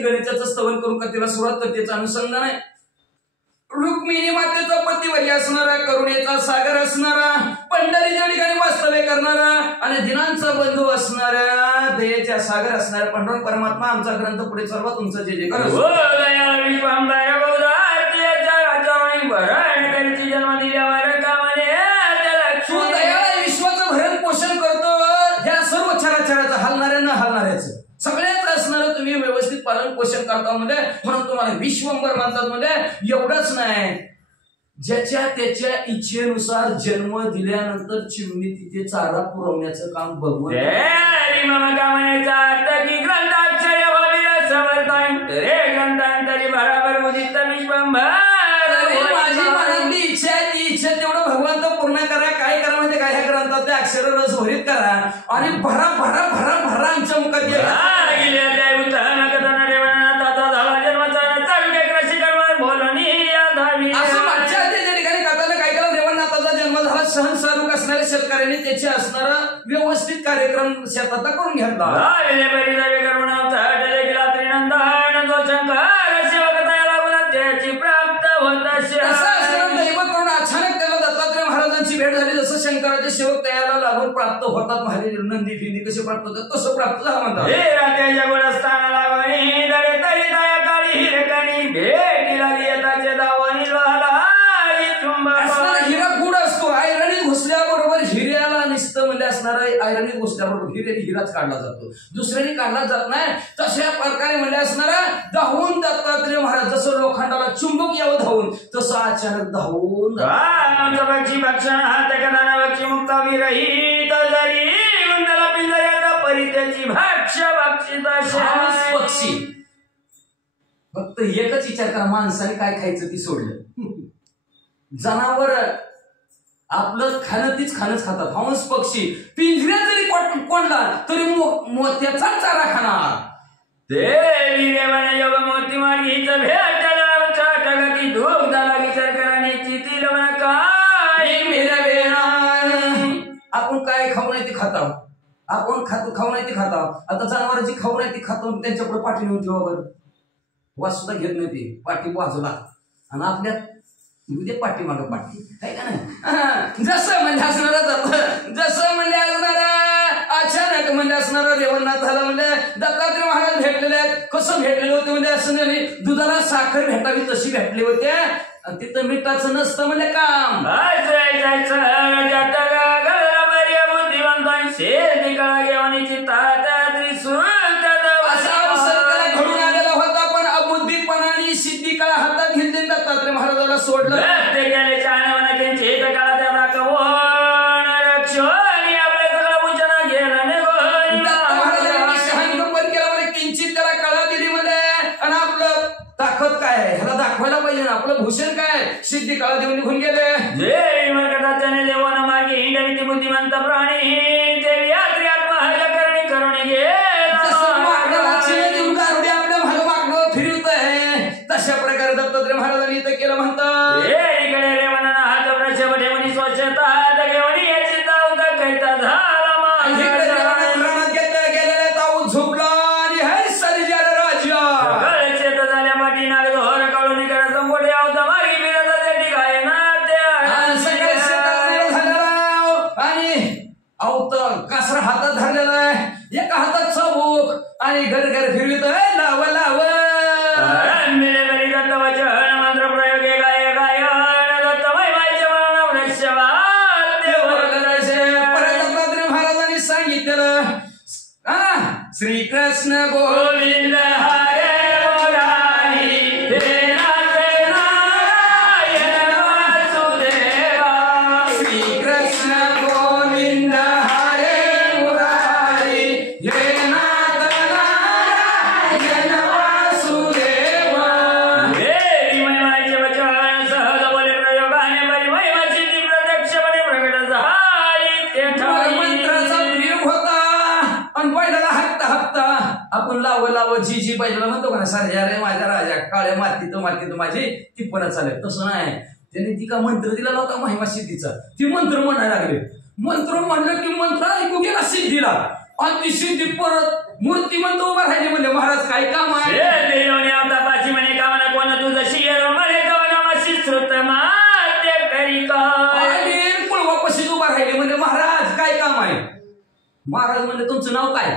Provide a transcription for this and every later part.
ती गणेशाचं स्तवन करून कथेला सुरुवात करते. त्याचं अनुसंधान आहे रुक्मिणी मातेचा पतिवरी असणारा, करुणेचा सागर असणारा, पंढरीच्या ठिकाणी वास्तव्य करणारा आणि दिनांचा बंधू असणारा, दयेच्या सागर असणारा पंढरपूर परमात्मा आमचा ग्रंथ पुढे सर्व तुमचं जे जे करा. विश्वाचं भरण पोषण करतो, या सर्व चराचराचं हलणाऱ्या न हलणाऱ्याचं सगळ्याच असणारं तुम्ही व्यवस्थित पालन पोषण करता. म्हणजे म्हणून तुम्हाला विश्वंभर म्हणतात. म्हणजे एवढंच नाही, ज्याच्या त्याच्या इच्छेनुसार जन्म दिल्यानंतर चिमणी तिथे चारा पुरवण्याचं काम भगवान. माझी मनातली इच्छा आहे, ती इच्छा तेवढं भगवंत पूर्ण करा. काय करा म्हणजे काय, ह्या ग्रंथात ते अक्षर रस भरीत करा आणि भरा भरा भरा भरा आमच्या मुखात सहनसारूक असणाऱ्या शेतकऱ्यांनी त्याचे असणारा व्यवस्थित कार्यक्रम शेतात करून घेतला. अचानक त्याला दत्तात्रय महाराजांची भेट झाली. जसं शंकराचे सेवक तयाला लागून प्राप्त होतात, महाराज नंदी फिंदी कसे प्राप्त होतात तसं प्राप्त झालं म्हणतात. हिरा गुड असतो, आयरणीत घुसल्याबरोबर हिऱ्याला निसतं म्हणजे असणारा आयरणीत घुसल्याबरोबर हिऱ्याने हिराच काढला जातो, दुसऱ्याने काढला जात नाही. तशा प्रकारे म्हणजे असणारा धावून दत्तात्रय महाराज जसं लोखंडाला चुंबक यावं धावून तसं अचानक धावून पक्षी. फक्त एकच विचार करा, माणसाने काय खायचं ती सोडलं. जनावर आपलं खाणं तीच खाणंच खातात. हंस पक्षी पिंजऱ्यात जरी कोंडला तरी मोत्याचा चारा खाणार. आपण काय खाऊ नाही ते खातो, आपण खाऊ नाही ते खातो. आता जनावरांची खाऊ नाही ते खातो, त्यांच्या पुढे पाठी नेऊन ठेवा बरं, वास सुद्धा घेत नाही ते, पाठी बाजूला. आणि आपल्या उद्या पाठी माग पाठी आहे का नाही. जसं म्हणजे असणारा जसं म्हणजे असणारा अचानक म्हणजे असणारा रेवणनाथाला म्हणजे दत्तात्रय महाराज भेटलेले आहेत. कसं भेटलेले होते म्हणजे असं नाही, दुधाला साखर भेटावी तशी भेटले होते. तिथं मिठाचं नसतं म्हणजे काम. घडून आलेला होता, पण अबुद्धीपणा आणि सिद्धी कळा हातात घेतले दत्तात्रय महाराजाला सोडलं. किंचित त्याला कळा दिली मध्ये आणि आपलं ताकद काय आहे ह्याला दाखवायला पाहिजे ना, आपलं भूषण काय, सिद्धी कळा देऊन निघून गेले. बुद्धिमंत प्राणी तशा प्रकारे दत्तात्रय महाराजांनी इथं केलं म्हणतात. गेलेले ताऊ झोपला आणि हे सरिजार राजा झाल्या पाठी नागधोर काळून करायचं मोठे आवता मार्गी बिराचा ठिकाय ना सकाळी झालेला आणि आवत कासरा हातात धरलेला आहे, एका हातात चाबूक आणि घर घर फिरवित लाव लाव श्री कृष्ण गोविंद हरे मुरारी हे नारायण वासुदेवा. श्री कृष्ण गोविंद हरे मुरारी हे नारायण वासुदेवा. देवी महिमाचे वचन सहज बोले प्रयोगाने बरी महिमा सिद्धी प्रत्यक्षपणे प्रकट झाली. मंत्राचा प्रयोग होता आणि पहिल्याला हप्ता आपण लाव जी जी पाहिजे म्हणतो का ना, सारे अरे माझ्या राजा काळ्या माती तो माझी टिप्पणा चालेल. तसं नाही, त्याने ती का मंत्र दिला नव्हता महिमा सिद्धीचा, ती मंत्र म्हणायला लागले. मंत्र म्हणलं की मंत्र ऐकू गेला सिद्धीला आणि ती सिद्धी परत मूर्तिमंत उभा राहिली म्हणले महाराज काय काम आहे म्हणे कामना कोण तुझं शियर म्हणे कवनामाशी श्रुत माते करी आणि कुळवापाशी उभा राहिले म्हणजे महाराज काय काम आहे. महाराज म्हणले तुमचं नाव काय.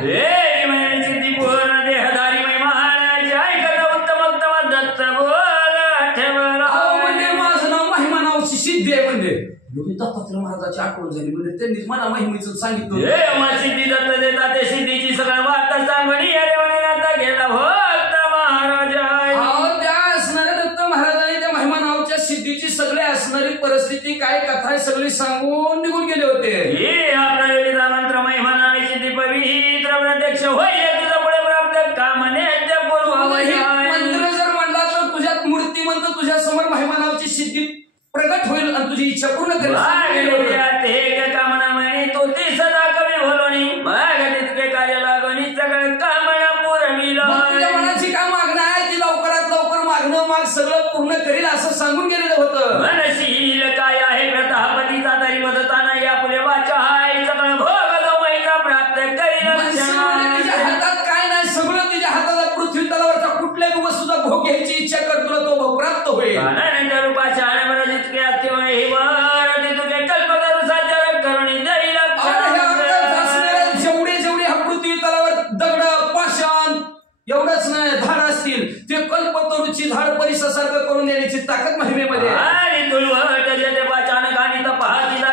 सिद्धी पूर्ण देहधारी महाराज ऐकत उत्तम उत्तम दत्त म्हणजे माझं नाव महिमा नावची सिद्धी आहे म्हणजे दत्तात्रय महाराजाची आठवण झाली म्हणजे त्यांनीच मला महिमेचं सांगितलं. सिद्धी दत्त देतात ते सिद्धीची सगळं वार्ता सांगणी या देवाने आता गेला होता महाराज. त्या असणाऱ्या दत्त महाराजांनी त्या महिमा नावाच्या सिद्धीची सगळी असणारी परिस्थिती काय कथा सगळी सांगून निघून गेले होते. आपला मंत्र महिमा नावी सिद्धी पवित्र प्रत्यक्ष होय तुझं पुढे प्राप्त कामने मंत्र जर म्हणला तर तुझ्यात मूर्तिमंत तुझ्या समोर महिमा नावाची सिद्धी प्रगट होईल आणि तुझी इच्छा पूर्ण करेल. कामना म्हणे तो ती सदा कमी बोलवणी माग तितके कार्य लागणी सगळं कामना पुरविलं. तुझ्या मनाची काय मागणं आहे ती लवकरात लवकर मागणं माग सगळं पूर्ण करेल असं सांगून गेलेलं होतं. मनशील काय आहे प्रतापतीचा तरी मदताना या पुढे वाचा आहे सगळं भोग जो महिला प्राप्त करील. तिच्या हातात काय नाही सगळं तिच्या हाताला पृथ्वी तलावरचा कुठल्याही वस्तूचा भोग घ्यायची इच्छा करतो तो भोग प्राप्त होईल. रूपाच्या जेवढे जेवढे हा पृथ्वी तलावर दगड पाषाण एवढंच नाही झाड असतील ते कल्पतरूची झाड परिसासारखं करून देण्याची ताकद महिमेमध्ये आणि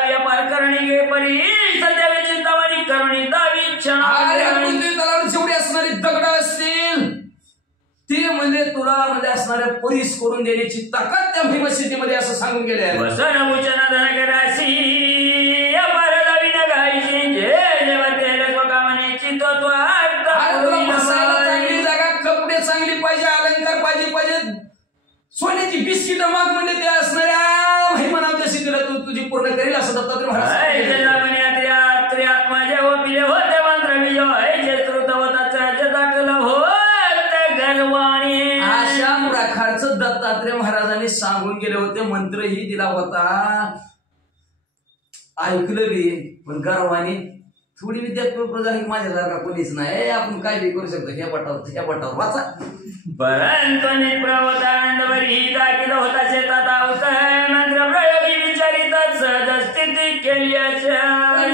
व्यापार करणे परी सध्या विचिंतावानी करणे दावी पृथ्वी तलावर जेवढे असणारी दगड असतील ते म्हणजे तुला म्हणजे असणाऱ्या परीस करून देण्याची ताकद त्या भीमसिद्धीमध्ये असं सांगून गेले आहे. चांगली जागा कपडे चांगली पाहिजे अलंकार पाहिजे सोन्याची बिस्किट माग म्हणजे ते असणाऱ्या महिमानाच्या सिद्धीला तू तुझी पूर्ण करेल असं दत्तात्रय महाराज. अशा प्रकारचं दत्तात्रय महाराजांनी सांगून गेले होते. मंत्रही दिला होता ऐकलं बी पण गर्वाने थोडी विद्या प्रजानिक माझ्यासारखा कोणीच नाही आपण काय बी करू शकतो ह्या पटावर वाचा. परंतु प्रवतानंद बरी दाखल होता शेतात मंत्र प्रयोगी विचारितात सहज स्थिती केली.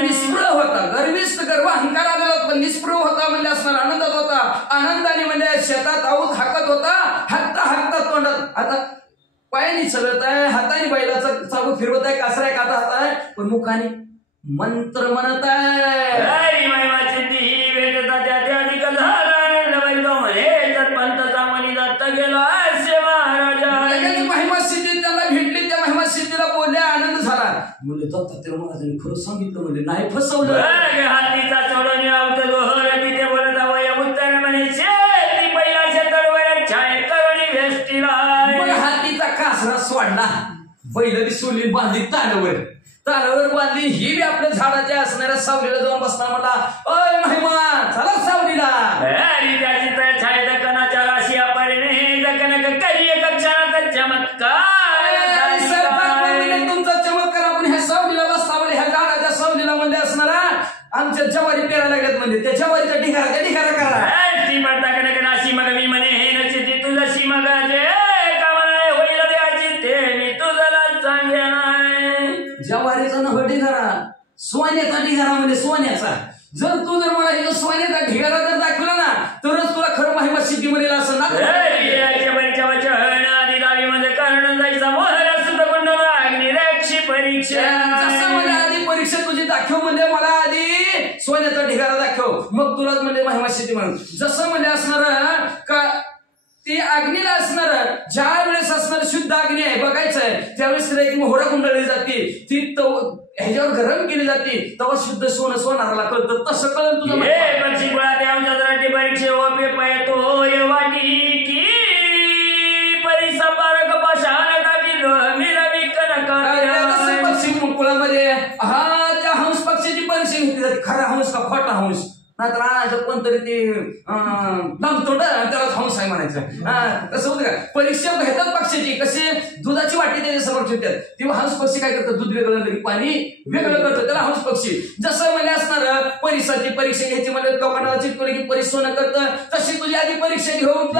निष्प्रह होता गर्विष्ठ गर्व अहंकार आलेला पण निष्प्रह होता म्हणजे असणार आनंदात होता. आनंदाने म्हणजे शेतात आऊत हाकत होता हाकता तोंडात आता पायाने चलत आहे हाताने बैलाचा चाबू फिरवत आहे कासरा एक हात आहे पण मुखाने मंत्र म्हणत आहे. महिमा सिद्धी त्याला भेटली त्या महिमा सिद्धीला बोलले आनंद झाला म्हणजे दत्तात्रय महाराजांनी खरं सांगितलं म्हणजे नाही फसवलं. हातीचा चढून तिथे बोलत उत्तर म्हणे शेती पहिला शेतरवर छाय करुणी भेष्टीला हातीचा कासरा सोडला बैल बी सोडली बांधली तालावर बांधली ही बी आपल्या झाडाच्या असणाऱ्या सावलीला जाऊन बसला म्हणला अय महिमा चला सावलीला. छाय दकनाच्या राशी अपरिणे दकनक करी एक क्षणात चमत्कार तुमचा चमत्कार आपण ह्या सावलीला बसता म्हणजे ह्या झाडाच्या सावलीला म्हणजे असणारा आमच्या जवारी पेरायला लागत म्हणजे त्या जवारीचा ढिगारा करा. नाशी मग मी म्हणे हे नचिती तुझशी मग कामना होईल द्याची ते मी तुझला सांगे नाही. जवारीचा नव ढिगारा सोन्याचा ढिगारा म्हणजे सोन्याचा. जर तू जर मला हे सोन्याचा ढिगारा जर दाखवला ना तरच तुला खरं महिमा सिद्धी म्हणेल असं ना. परीक्षा जसं म्हणजे आधी परीक्षा तुझी दाखव म्हणजे मला आधी सोन्याचा ढिगारा दाखव मग तुला म्हणजे महिमा सिद्धी म्हणून जसं म्हणजे असणार का ती अग्नीला असणार ज्या वेळेस असणार शुद्ध अग्नी आहे बघायचं आहे त्यावेळेस तिला एक मोहरा गुंडळली जाते ती ह्याच्यावर गरम केली जाते तेव्हा शुद्ध सोनं सोनाराला कळतं तसं कळलं तुझं परीक्षे वाटी की परिसंपारक पक्षी मुकुळामध्ये हा त्या हंस पक्षीची परीक्षा घेतली जाते खरा हंस का खोटा हंस नाहीतर आणायचं कोणतरी ते दमतोंड त्याला हंस आहे म्हणायचं. कसं होतं का परीक्षा घेतात पक्षाची कसे दुधाची वाटी त्याच्या समोर ठेवतात तेव्हा हंस पक्षी काय करतात दूध वेगळं तरी पाणी वेगळं करतं त्याला हंस पक्षी. जसं म्हणजे असणार परीक्षाची परीक्षा घ्यायची म्हणजे लोकांना चिटकवली की परीक्षा करतं तशी तुझी आधी परीक्षा घेऊन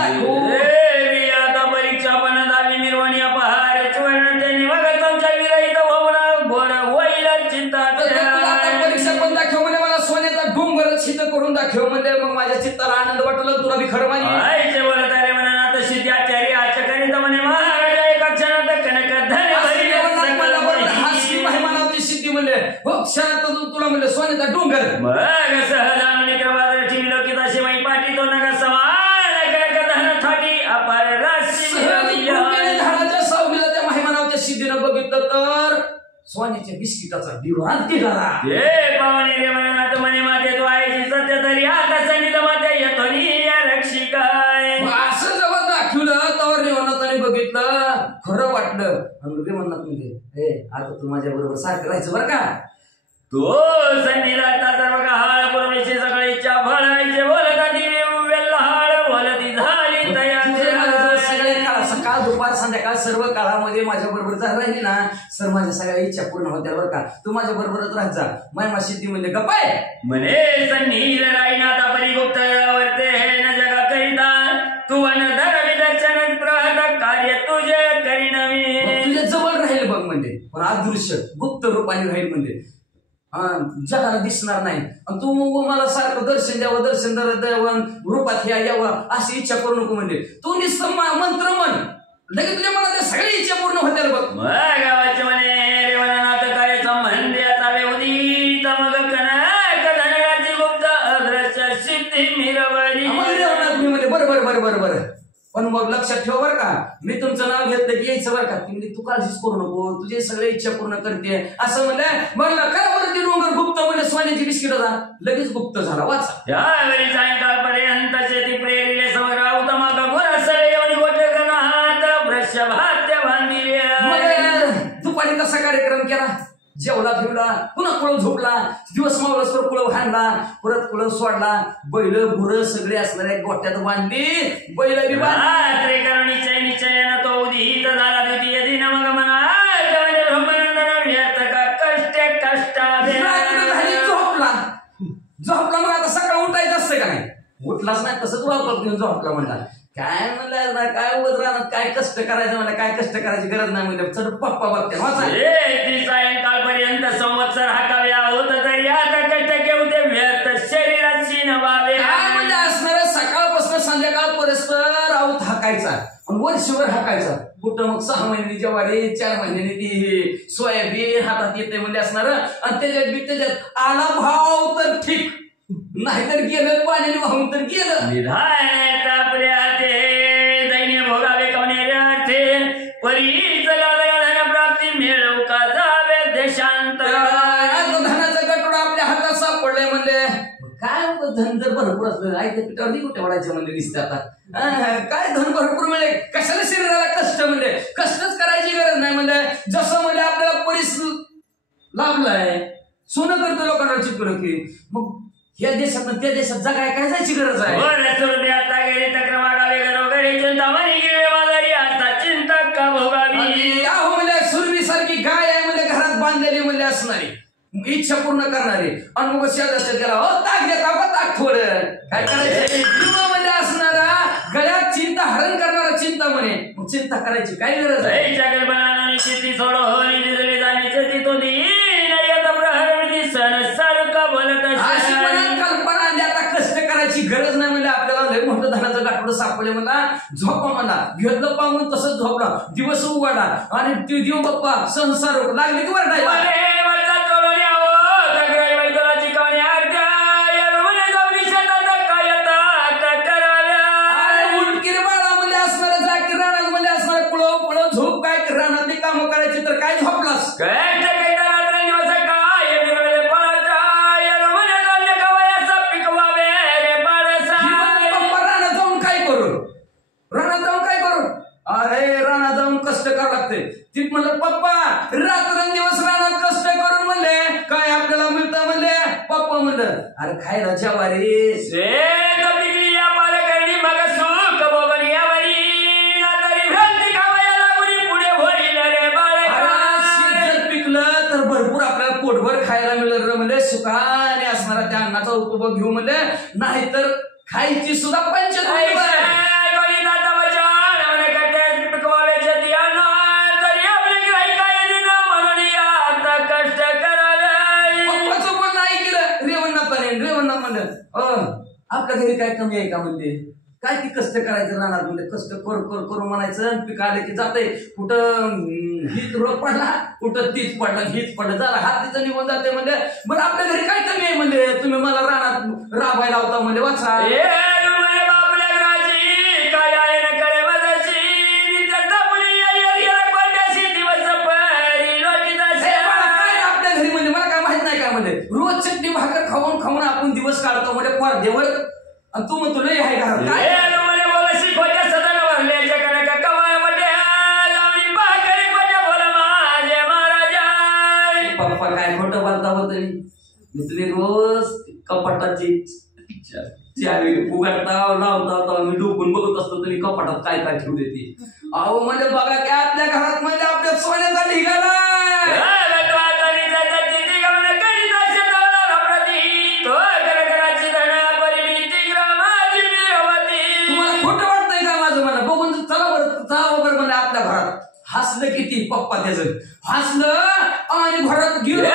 आता परीक्षा पण झाली निर्वाणी अपहार तुमच्या विरहित होईल चिंता परीक्षा पण दाखव म्हणजे मला सोन्याचा डोंगर छित करून दाखव म्हणजे मग माझ्या चित्ताला आनंद वाटलं तुला बी खरं माहिती बोलत अरे म्हणा आता सिद्धाचार्य आचकारी तर म्हणे महाराज कक्षणात कनक महिमानावची सिद्धी म्हणले हो क्षणात तुला म्हणले सोन्याचा डोंगर मग सहजानुनी कृपादर ठेवलं की तशी माई पाठी तो नका समान कनक धन थाटी अपार झाडाच्या सावलीला त्या महिमानावच्या सिद्धीनं बघितलं तर सोन्याच्या बिस्किटाचा दिवाण केला ते पावणे रे म्हणत म्हणे माते तू आईची सत्य तरी आता सांगितलं माते येतो या रक्षिकाय असं जेव्हा दाखवलं तर रेवणाने बघितलं खरं वाटलं आणि रेवणात म्हणजे आता तू माझ्या बरोबर सारखं राहायचं बरं का. तो संधीला सर्व हाळ पूर्वीची सगळी इच्छा फळायचे बोलता दिवे उवेल्ला हाळ बोलती झाली तयार सगळे काळ सकाळ दुपार संध्याकाळ सर्व काळामध्ये माझ्या बरोबर जर राहिली ना सर माझ्या सगळ्या इच्छा पूर्ण होत्या बरं का. तू माझ्या बरोबरच राहत जा महिमा सिद्धी म्हणजे गप्पाय म्हणे संधील राईनाथा परिगुप्त वर्ते हे न जगा करिता तू अनधर विदर्शन प्रहत कार्य तुझे करी नवी तुझ्या जवळ राहील बघ म्हणजे पण अदृश्य गुप्त रूपाने राहील म्हणजे जगाला दिसणार नाही. तू मला सारखं दर्शन द्यावं रूपात यावं अशी इच्छा करू नको म्हणजे तू मंत्र म्हण लगेच तुझ्या मनात सगळी इच्छा पूर्ण होत्या बघ. गावाचे म्हणे रे वनात काय संबंध आता वेदी तमग कनक धनराची गुप्त अदृश्य सिद्धी मिरवली म्हणजे बरोबर पण मग लक्षात ठेव बरं का मी तुमचं नाव घेतलं की यायचं बरं का म्हणजे तू काळजीच करू नको तुझे सगळे इच्छा पूर्ण करते असं म्हणलं खरं बरं ते डोंगर गुप्त म्हणजे सोन्याची बिस्किट होता लगेच गुप्त झाला वाचा. यावेळी सायंकाळपर्यंत शेती प्रेरिले समोर उत्तमा गुरसळे येऊन गोटे गणात वृषभात्य बांधिले दुपारी कसा कार्यक्रम केला जेवला फिरला पुन्हा कुळव झोपला दिवस मावळस तर कुळव हाणला परत कुळव सोडला बैल गुरं सगळे असणाऱ्या गोट्यात बांधली बैल बी रात्री करून निश्चय तो उदित झाला द्वितीय दिन मग म्हणा ब्रह्मानंदन व्यर्थ का कष्ट झाली झोपला मग आता सकाळ उठायचं असतं का नाही उठलाच नाही तसंच वापर घेऊन झोपला म्हणला काय म्हणलं काय उभं राहणार काय कष्ट करायचं म्हणलं काय कष्ट करायची गरज नाही म्हणजे चल पप्पा बघते सायंकाळपर्यंत संवत्सर हाकाव्या होत तरी आता कष्ट केवते व्यर्थ शरीराची नवावे म्हणजे असणाऱ्या सकाळपासून संध्याकाळ परस्पर आऊत हाकायचा वर्षभर हाकायचा कुठं मग 6 महिन्यांनी ज्वारी 4 महिन्यांनी ती सोयाबीन हातात येते म्हणजे असणार आणि त्याच्यात आला भाव तर ठीक नाहीतर गेलं पाण्याने वाहून तर गेलं निधान तापऱ्याते दैन्य भोगावे कवनेऱ्याते परी चला प्राप्ती मिळवू का जावे देशांतर धनाचा गटोडा आपल्या हातात सापडलाय म्हणले काय धन जर भरपूर असलं आई त्या पिठावर कुठे वाढायचे म्हणले दिसते आता काय धन भरपूर मिळेल कशाला शरीराला कष्ट म्हणले कष्टच करायची गरज नाही म्हणले जसं म्हणजे आपल्याला परीस लाभलाय सोनं करतो लोकांना चिपकलं की मग या देशात त्या देशात जगाय काय जायची गरज आहे सुरभी सारखी गाय आहे म्हणजे घरात बांधलेली म्हणजे असणारी इच्छा पूर्ण करणारी आणि मग शेजारच्या गेला हो ताक देता का ताक थोडं काय करायचं म्हणजे असणारा गळ्यात चिंता हरण करणारा चिंता म्हणे मग चिंता करायची काय गरज आहे कल्पना आली आता कष्ट करायची गरज नाही म्हणजे आपल्याला लय मोठं धनाचं गाठोडं सापडले म्हणला झोपा म्हणला घेतलं पाहून तसंच झोपला दिवस उघडला आणि देव बाप्पा संसार लागले की वरडायला झोप काय रानातली कामं करायची तर काय झोपलास कष्ट करावं लागते ती म्हणलं पप्पा रात्रंदिवस रानात कष्ट अरे खायला जेवारी श्वेत पिकली या पालकर्णी मग सुख बोबनी यावरी नातरी भ्रांती खावया लागुनी पुढे होईल रे बाळका. जर पिकलं तर भरपूर आपल्याला पोटभर खायला मिळेल रे म्हणजे सुखाने असणारा त्या अन्नाचा उपभोग घेऊ म्हणजे नाहीतर खायची सुद्धा पंचत आपल्या घरी काय कमी आहे का म्हणजे काय ती कष्ट करायचं राहणार म्हणजे कष्ट करू म्हणायचं पिकाले की जाते कुठं हीच रोग पडला कुठं तीच पडला हीच पडलं झाला हात तिचं निघून जाते म्हणजे बरं आपल्या घरी काय कमी आहे म्हणजे तुम्ही मला रानात राबायला होता म्हणजे वाचा रोज चटणी भाकर खाऊन खाऊन आपण दिवस काढतो म्हणजे परदेवर आणि तू म्हणतो लय आहे काय पप्पा काय खोटं बोलता होत तुम्ही रोज कपाटाची चावी उघडता लावता मी डोकून बघत असतो तुम्ही कपाटात काय काय ठेवू देते अहो म्हणजे बघा की आपल्या घरात म्हणजे आपल्या सोन्याचा ढिगाला हसलं किती पप्पा त्याचं हसलं आणि घरात गेलं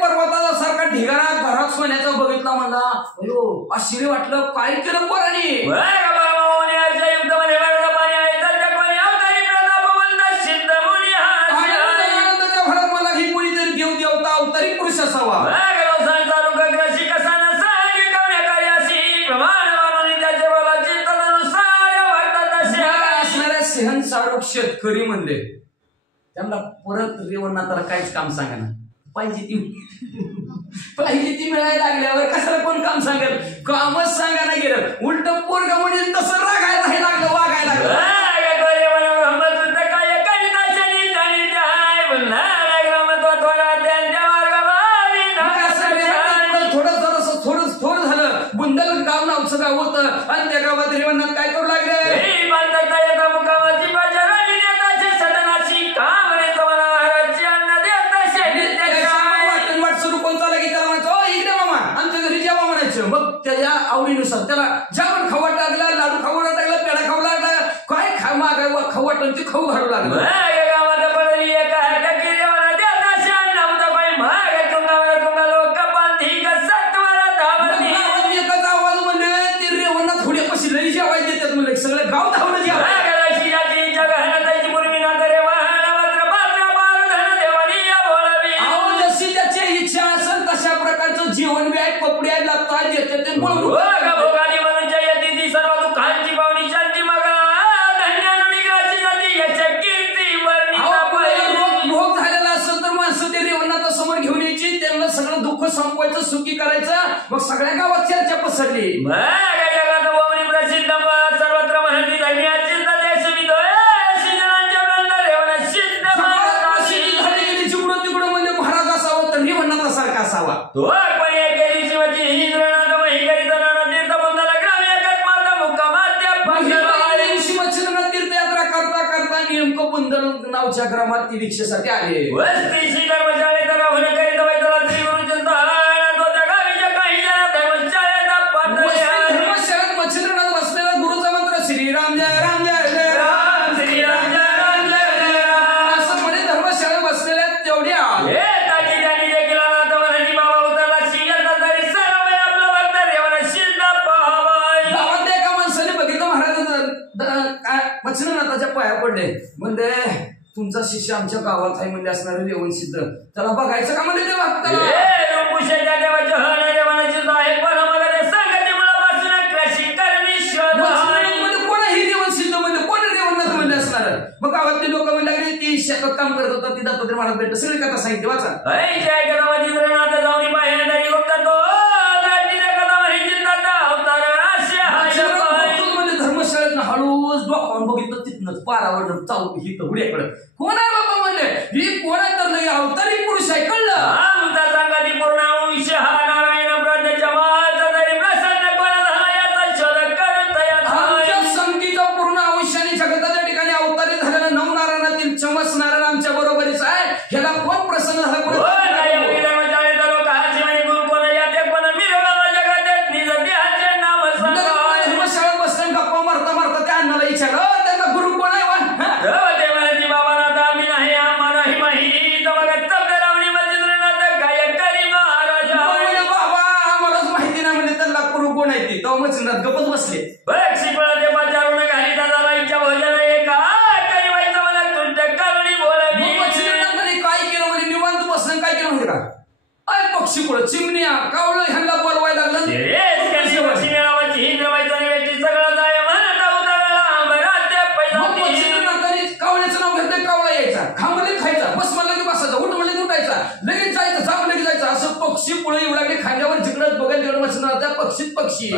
पर्वताला सारखा ढिगारा घरात सोन्याचा बघितला मला अयो आश्चर्य वाटलं काय केलं पोरांनी मला ही कोणीतरी देव देवता अवतारी पुरुष असावा शेतकरी म्हणले त्यांना परत रेवणनाथाला काहीच काम सांगा ना पाहिजे ती मिळायला लागल्यावर कशाला कोण काम सांगेल कामच सांगा ना गेलं उलट पोरग म्हणजे तसं रागायला हे लागलं वागायला लागलं थोडं झालं बुंदल गाव नावचं गाव होतं आणि त्या गावात रेवणनाथ काय करू लागले मग त्याच्या आवडीनुसार त्याला जेवण खाऊ लागला लाडू खाऊ लागला पेढा खाऊ लागला काय खाऊ वाटलं ते खाऊ घालू लागलं एकाच आवाज म्हणले ते रेवणनाथ थोडे पशी लई जेवायला देतात म्हणले सगळं गाव धावलं जेवायला जशी त्याची इच्छा असेल तशा प्रकारचं जेवण बी आहे कपडे आहे लागतात देते ते भोग झालेला असेल तर माणसं ते रेवणनाथा समोर घेऊन यायची त्यांना सगळं दुःख संपवायचं सुखी करायचं मग सगळ्या गावात चर्चा पसरली सर्वत्र तिकडं म्हणजे महाराज असावा तर रेवणनाथा सारखा असावा तीर्थयात्रा करता करता नेमकं बुंदल नावच्या ग्रामात ती दीक्षेसाठी आले धर्मशाळेत मच्छिंद्रनाथ बसलेला गुरुचा मंत्र श्रीराम जय राम जय जय राम श्रीराम जय राम जय जय राम असं म्हणे धर्मशाळेत बसलेल्या तेवढ्या गावात एका माणसाने बघितलं महाराज मच्छिंद्रनाथाच्या पाया पडले म्हणजे तुमचा शिष्य आमच्या गावात आहे म्हणजे असणारे रेवण सिद्ध त्याला बघायचं का म्हणजे ते कोणही रेवण सिद्ध म्हणजे कोण रेवणनाथ म्हणजे असणार मग गावातले लोक म्हणजे ती शेतात काम करत होता ती दत्तात्रय महाराज भेटत सगळी कथा सांगितली वाचा धर्मशाळेत हळूच डोकावून बघितलं तिथनंच पारावर चालू ही तर उड्याकडं कोण आहे बाबा म्हणले ही कोण आहे तर लई अवतारी पुरुष आहे कळलं आमचा सांगाती पूर्ण अंश हा नारायण प्रज्ञेच्या वाचा तरी प्रसन्न कोण झाला याचा शोध करत आमच्या संगीचा पूर्ण अंशाने जगताच्या ठिकाणी अवतारी झालेला 9 नारायणातील चमस नारायण आमच्या बरोबरीच आहे ह्याला कोण प्रसन्न झाला गपच बसले काय केलं म्हणजे निवांत बसलं काय केलं म्हणजे का अय पक्षी पुढे चिमण्या कावलं ह्यांना बोलवायला लागलं कावल्याचं नाव घेतलं कावळा यायचा खा म्हणले खायचा बस म्हणलं की बसायचा उठ म्हणलं की उठायचा लगेच जायचं जा म्हणलं की जायचं असं पक्षी पुढे येऊ लागले खांद्यावर जिकडं बघायला तिकडं बसणार त्या पक्षीत पक्षी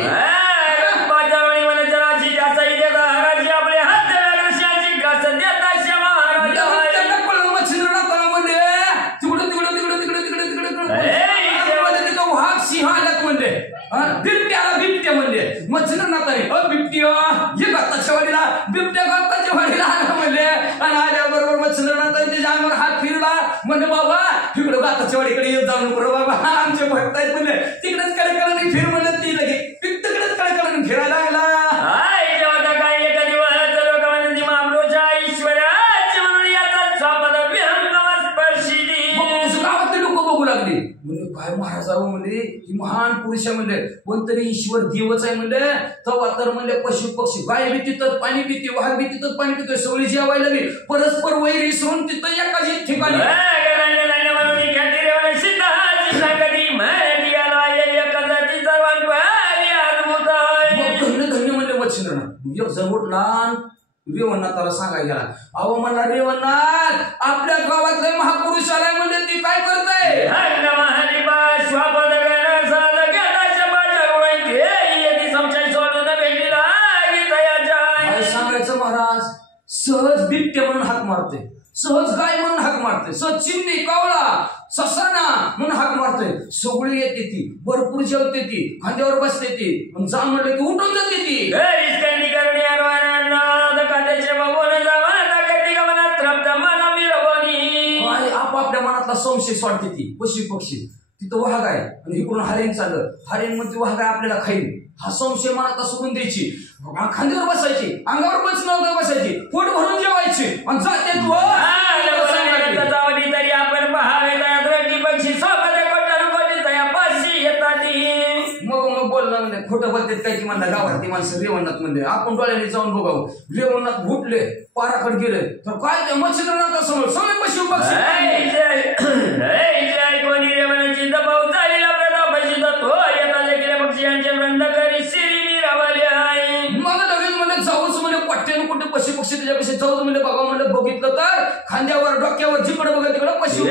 बिबट्या म्हणले मच्छर नातारी बिबट्या हे गत्ताच्या वाडीला बिबट्या गत्ताच्या वाडीला आला म्हणले आणि आल्याबरोबर मच्छर नातारी त्याच्या अंगावर हात फिरला म्हणले बाबा तिकडं गत्ताच्या वाडीकडे येत जाऊ नको बाबा आमचे भक्त आहेत म्हणले तिकडेच कडे फिर म्हणलं ती लगे तिकडेच कडे फिरायला लागला काय महाराजाव म्हणले ही महान पुरुष आहे म्हणले कोणतरी ईश्वर देवच आहे म्हणले तेव्हा तर म्हणले पशु पक्षी गाय बी तिथं पाणी पिते वाघ बी तिथं पाणी पितोय सगळी जेवायला लागली परस्पर वैर विसरून तिथं एकाच ठिकाणी धन्य म्हणले मच्छिंद्रनाथ एक जण उठला रेवणनाथाला सांगायला गेला अहो म्हणला रेवणनाथ आपल्या गावातले महापुरुष आलाय म्हणजे ती काय करताय सांगायचं महाराज सहज बिबटे म्हणून हाक मारते सहज गाय म्हणून हाक मारते सहज चिमणी कावळा ससाना म्हणून हाक मारते सगळी येते ती भरपूर जेवते ती खांद्यावर बसते ती जा म्हणलं की उठून जाते ती आपापल्या मनातला संशय सोडते ती पक्षी तिथं वाघ आहे आणि इकडून हरेण चाललं हरेण म्हणते वाघ आहे आपल्याला खाईल हा संशय मनातला सोडून द्यायची खांद्यावर बसायची अंगावर बसणार बसायची पोट भरून जेवायची आणि जाते तरी आपण पहावे पक्षी मग बोलणं म्हणजे खोटं बोलतात काय की म्हणता गावातली माणसं रेवणनाथ म्हणजे आपण डोळ्याने जाऊन बघावं रेवणनाथ घुटले पाराकडे गेले तर काय ते मच्छिंद्रनाथ समोर सगळे पशु पक्षी कोणी रेवणाची दबाव झालेला प्रतापाशी तो येता गेले पक्षी यांचे बंद करी शिरी रावले आहे मला लगेच म्हणजे जाऊच म्हणजे पट्ट्यानं कुठे पशु पक्षी त्याच्यापेक्षा जाऊच म्हणजे बघा म्हणलं बघितलं तर खांद्यावर डोक्यावर जिकडे बघा तिकडे पशु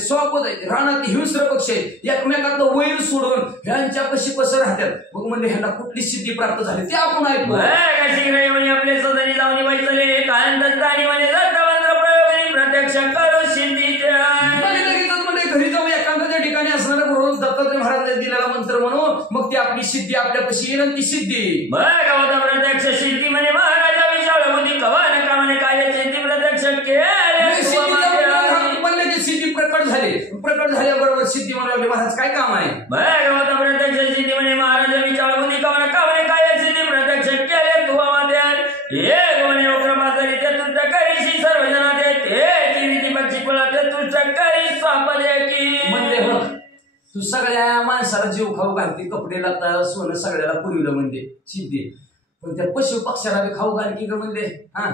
सोबत आहे रानात हिंस्र पक्षी आहेत एकमेकातलं वैर सोडून ह्यांच्या कशी कसं राहतात बघ म्हणजे ह्यांना कुठली सिद्धी प्राप्त झाली ते आपण ऐकू आपले सदनी लावणी बैसले प्रत्यक्ष करू सिद्धीच्या म्हणजे घरी जाऊन एकांताच्या ठिकाणी असणारा गुरु दत्तात्रय महाराज दिलेला मंत्र म्हणून मग ती आपली सिद्धी आपल्या कशी येईल ती सिद्धी प्रत्यक्ष सिद्धी म्हणजे महाराजा विशाळ बुद्धी कवान कामाने काय सिद्धी प्रत्यक्ष सिद्धी प्रकट झाल्याबरोबर सिद्धी म्हणून महाराज काय काम आहे प्रत्यक्ष सिद्धी म्हणजे महाराज विचार बुद्धी कवान कामाने काय सिद्धी प्रत्यक्ष केले तू करीशी सर्वजना देते पक्षी कुळा तुष्ट करी स्वापदे की म्हणले हो तू सगळ्या माणसाला जीव खाऊ घालते कपडे लागतात सोनं सगळ्याला पुरवलं म्हणजे सिद्धी पण त्या पशु पक्षाला बी खाऊ घाल की ग म्हणले हा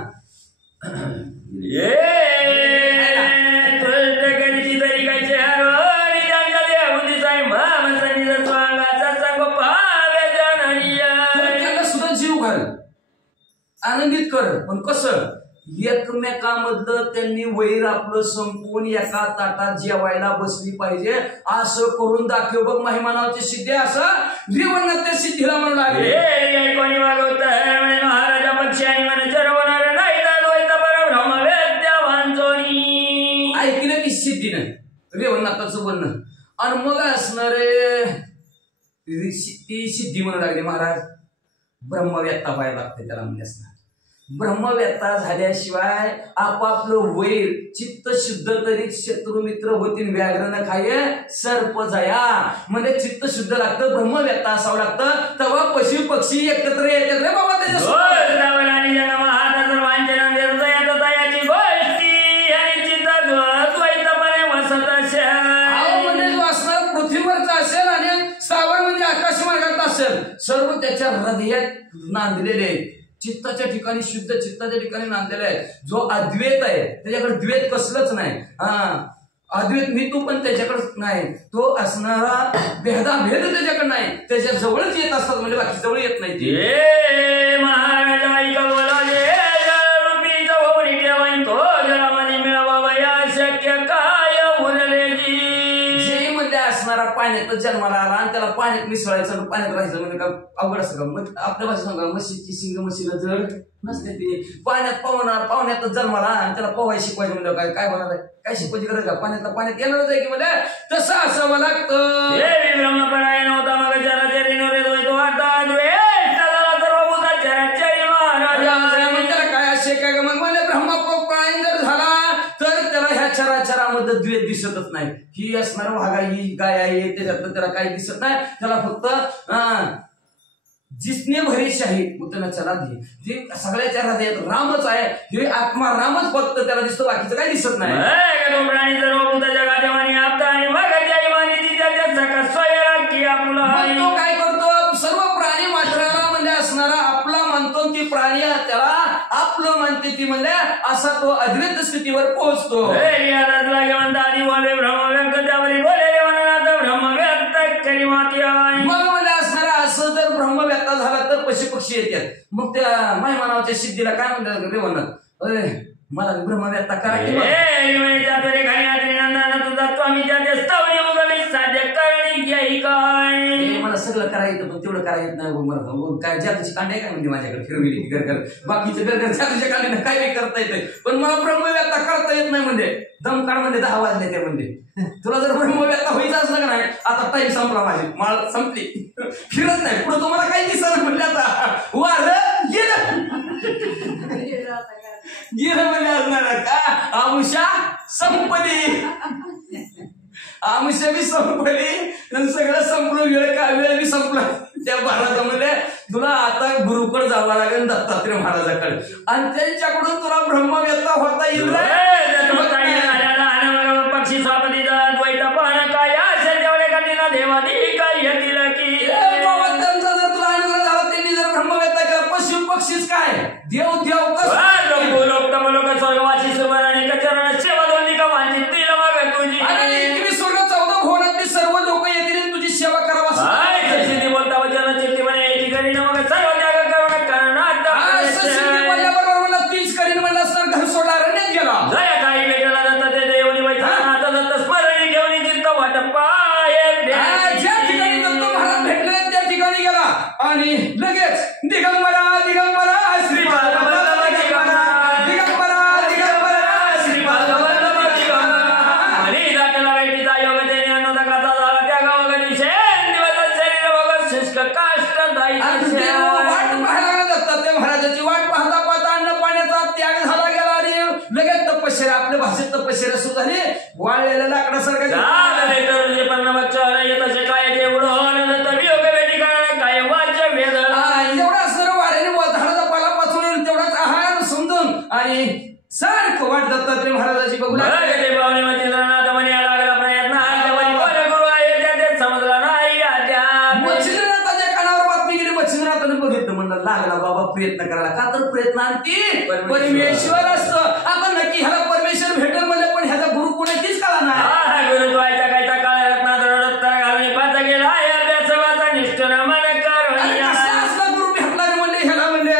आनंदित कर पण कसं एकमेकांमधलं त्यांनी वैर आपलं संपवून एका ताटात जेवायला बसली पाहिजे असं करून दाखव बघ महिमानावची सिद्धी असं जीवनात त्या सिद्धीला म्हणून आले कोणी वागवत महाराजा पक्षी आणि मन चरवणार नाही ऐकलं की सिद्धीनं रेवणनाथाचं बोलणं आणि मग असणार ती सिद्धी म्हणू लागली महाराज ब्रह्मव्यक्ता व्हायला लागते त्याला म्हणजे असणार ब्रह्मव्यक्ता झाल्याशिवाय आपापलं वैर चित्त शुद्ध तरी शत्रू मित्र होतील व्याघ्र न खाय सर्प जया म्हणजे चित्त शुद्ध लागतं ब्रह्मव्यक्ता असावं लागतं तेव्हा पशु पक्षी एकत्र येतात रे बाबा असेल आणि सावर म्हणजे आकाश मार्गात असेल सर्व त्याच्या हृदयात नांदलेले आहेत चित्ताच्या ठिकाणी शुद्ध चित्ताच्या ठिकाणी नांदलेला आहे जो अद्वैत आहे त्याच्याकडे द्वैत कसलंच नाही अद्वैत मी तू पण त्याच्याकडे नाही तो असणारा भेदाभेद त्याच्याकडे नाही त्याच्या जवळच येत असतात म्हणजे बाकी जवळ येत नाही महाराजा पाण्यात जन्माला आला आणि त्याला पाण्यात मिसळायचं पाण्यात राहायचं म्हणजे का अवघड असं का मग आपल्या भाषेत सांगा म्हशीची शिंग म्हशीला जड नसते ती पाण्यात पाहुण्यातच जन्माला आणि त्याला पोहाय शिकवायचं म्हणजे काय होणार आहे काय शिकवायची गरज का पाण्यात येणारच आहे की म्हणजे तसं असावं लागतं त्याला काय असे काय मग म्हणजे ब्रह्मपरायण जर झाला तर त्याला ह्या चराचरामध्ये द्वैत दिसतच नाही ही असणार वाघा ही गाय आहे त्याच्यातलं त्याला काही दिसत नाही त्याला फक्त जिसने भरी शाही उतना चला दे जे सगळ्याच्या हृदयात रामच आहे हे आत्मा रामच फक्त त्याला दिसतो बाकीचं काही दिसत नाही तो काय करतो सर्व प्राणी मात्राला म्हणजे असणारा आपला मानतो की प्राणी त्याला आपलं मानते ती म्हणजे असा तो अद्वैत स्थितीवर पोहोचतो मग म्हणजे असणारा असं जर ब्रह्मव्यक्ता झाला तर पशुपक्षी येतात मग त्या महिमानावच्या सिद्धीला काय म्हणतात रे म्हणत अरे मला ब्रह्मव्यक्ता करा की मला सगळं करायचं पण तेवढं करायचं नाही मला काय जादूची कांडे काय म्हणजे माझ्याकडे फिरविली घर बाकीचं घर जादूच्या कांडे काय काही करता येते पण मला ब्रह्मव्यक्ता करता येत नाही म्हणजे दमकाड म्हणजे 10 वाजले ते म्हणजे तुला जर ब्रह्मव्यक्ता व्हायचं असलं का नाही आता टाईम संपला माझी माळ संपली फिरत नाही पुढे तुम्हाला काही दिसत म्हणजे आता वार गेलं म्हणजे असणार का आमुषा संपली आमुषा बी संपली सगळं संपलं वेळ बी संपला त्या महाराजामध्ये तुला आता गुरुकडे जावं लागेल दत्तात्रय महाराजाकडे आणि त्यांच्याकडून तुला ब्रह्मव्यक्ता होता येईल पक्षी स्वापती द्वैतपण काय असेल तेवढे कठीण देवादी काय येतील की त्यांचा जर तुला अनुभव झाला त्यांनी जर ब्रह्मव्यक्ता केला पशु पक्षीच काय देव लोक स्वर्गवासी सुवर्ण चरण सेवा दोन्ही का वांचित दिल मग तुझी आणि स्वर्ग 14 भुवनातली सर्व लोक येतील तुझी सेवा करावा सिद्धी बोलता वचन चित्ती म्हणे याची करीन मग सर्व त्याग करून करणार सिद्धी बोलल्याबरोबर मला तीच करीन म्हणला सर घर सोडला रण्यात गेला जया काही भेटला जाता ते देवनी वैसा दत्त स्मरणी घेऊन चित्त वाटपाय ज्या ठिकाणी दत्त महाराज भेटले त्या ठिकाणी गेला आणि लगेच दिगंबरा श्रीपाद आपल्या भाषेत तपश्चर्या सुरू झाली वाळलेल्या लाकडासारखं एवढं असणारं वाऱ्याने झाडाचा पाला पाचून तेवढाच आहार समजून आणि सारखं वाट दत्तात्रय महाराजाची बघू मच्छिंद्रनाथाच्या कानावर बातमी गेली मच्छिंद्रनाथाने बघितलं म्हणलं लागला बाबा प्रयत्न करायला का तर प्रयत्नांती परमेश्वर असतं आपण नक्की ह्याला परमेश्वर भेटेल म्हणलं पण ह्याचा गुरु कोणाचीच कळा नाही गुरु द्वायचा काय काळा रत्नात घालून पाचा गेला अभ्यासाचा निष्ठुर मन करून असला गुरु भेटला म्हणले ह्याला म्हणले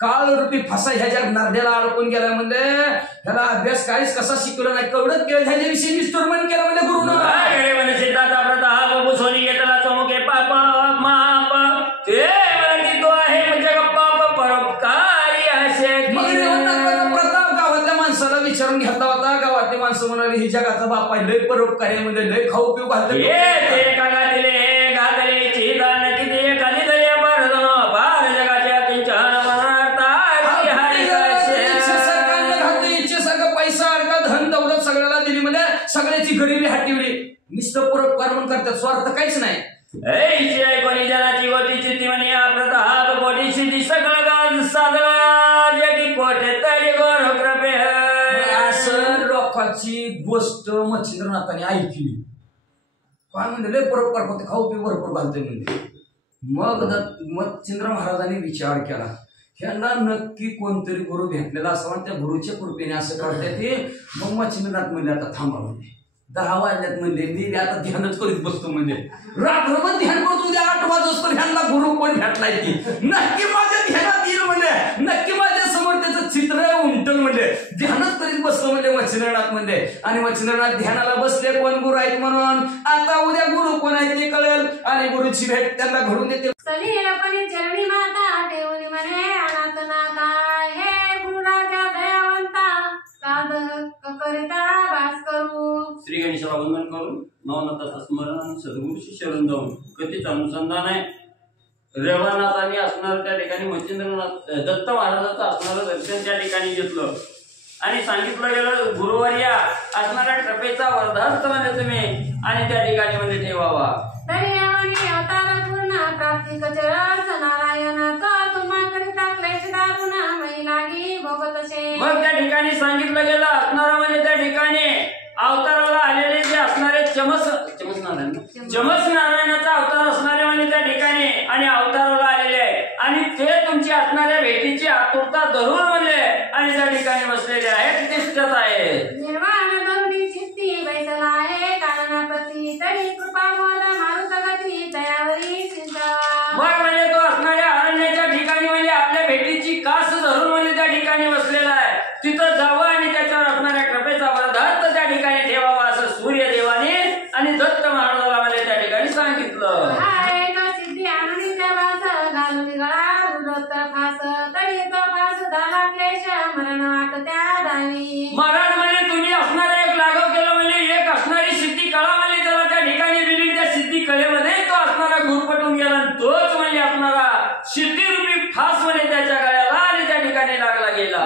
काळ रूपी फसा ह्याच्या नारड्याला अडकून गेला म्हणजे ह्याला अभ्यास काहीच कसा शिकवला नाही कवडत केलं ह्याच्याविषयी निष्ठुरमण केलं म्हणजे गुरुनं सिद्धाचा प्रताप बुसोनी घेतला चमुके पाप माप ते की तो आहे म्हणजे पाप परोपकारी असे प्रताप गावातल्या माणसाला विचारून घेतला होता गावातली माणसं म्हणाली ही जगाचा बाप आहे लय परोपकारी म्हणजे लय खाऊ पिऊ घातले घातले चिदान किती एखादी दले बरदन बार जगाच्या किंचन पैसा अडका धन दौलत सगळ्याला दिली म्हणजे सगळ्याची गरिबी हाटिवली नुसतं परोपकार म्हणून करतात स्वार्थ काहीच नाही कोणी जनाची गोटीची ती म्हणे प्रताप गोटीची ती सगळं गाज साधला जगी कोठे तरी गोर कृपे असं लोकांची गोष्ट मच्छिंद्रनाथाने ऐकली काय म्हणजे लय परोपकार होते खाऊ पिऊ भरपूर घालते म्हणजे मग मच्छिंद्र महाराजांनी विचार केला ह्यांना नक्की कोणतरी गुरु भेटलेला असावा त्या गुरुच्या कृपेने असं करते ते मग मच्छिंद्रनाथ म्हणजे आता थांबा म्हणजे 10 वाजल्यात म्हणजे मी आता ध्यानच करीत बसतो म्हणजे रात्रभर ध्यान करतो उद्या 8 वाजता ह्यांना गुरु कोण भेटलाय ती नक्की माझ्या ध्यानात येईल म्हणजे नक्की माझ्या समोर त्याचं चित्र उमटल म्हणजे ध्यानच करीत बसतो म्हणजे मच्छिंद्रनाथ म्हणजे आणि मच्छिंद्रनाथ ध्यानाला बसले कोण गुरु आहेत म्हणून आता उद्या गुरु कोण आहेत ते कळेल आणि गुरुची भेट त्यांना घडून देते चरणी माता देवनी म्हणे अनाथ नाथा हे गुरुराजा दयावंता साधक करिता वास करू श्री गणेशाला वंदन करून नवनाथाचं स्मरण आणि सद्गुरूशी शरण जाऊन कथेचं अनुसंधान आहे रेवणनाथांनी असणारं त्या ठिकाणी मच्छिंद्रनाथ दत्त महाराजांचं असणारं दर्शन त्या ठिकाणी घेतलं आणि सांगितलं गेलं गुरुवर्या असणाऱ्या कृपेचा वर्धार्थ म्हणजे तुम्ही आणि त्या ठिकाणी म्हणजे ठेवावा तरी अवतार पूर्ण प्राप्ती कचरस नारायणाचा तुम्हाकरिता क्लेश दारुण महिलागी भोगतसे मग त्या ठिकाणी सांगितलं गेलं असणारा म्हणजे त्या ठिकाणी अवताराला आलेले जे असणारे चमस नारायणाचा अवतार असणारे म्हणजे त्या ठिकाणी आणि अवताराला आलेले आहे आणि ते तुमची असणाऱ्या भेटीची आतुरता धरून म्हणले आणि त्या ठिकाणी बसलेले आहेत दिसत आहे निर्वाण धरुणी चित्ती बैसला आहे कारणाप्रती तरी कृपा मोद मारुतगती दयावरी चिंता मग म्हणजे तो असणाऱ्या अरण्याच्या ठिकाणी म्हणजे आपल्या भेटीची कास धरून म्हणजे त्या ठिकाणी बसलेला आहे तिथं जावं आणि त्याच्यावर असणाऱ्या कृपेचा वर्धार्थ त्या ठिकाणी ठेवावा असं सूर्यदेवाने आणि दत्त महाराजाला म्हणजे त्या ठिकाणी सांगितलं सिद्धी आनंदीच्या वास घालून गळा रुदोत्तर फास तरी तो फास झाला क्लेश मरण वाट त्या दावी महाराज म्हणजे तुम्ही असणारा एक लागव केलं म्हणजे एक असणारी सिद्धी कळा म्हणजे त्याला त्या ठिकाणी दिली त्या सिद्धी कळेमध्ये तो असणारा गुरपटून गेला तोच म्हणजे असणारा सिद्धी फास म्हणजे त्याच्या गळ्याला आणि त्या ठिकाणी लागला गेला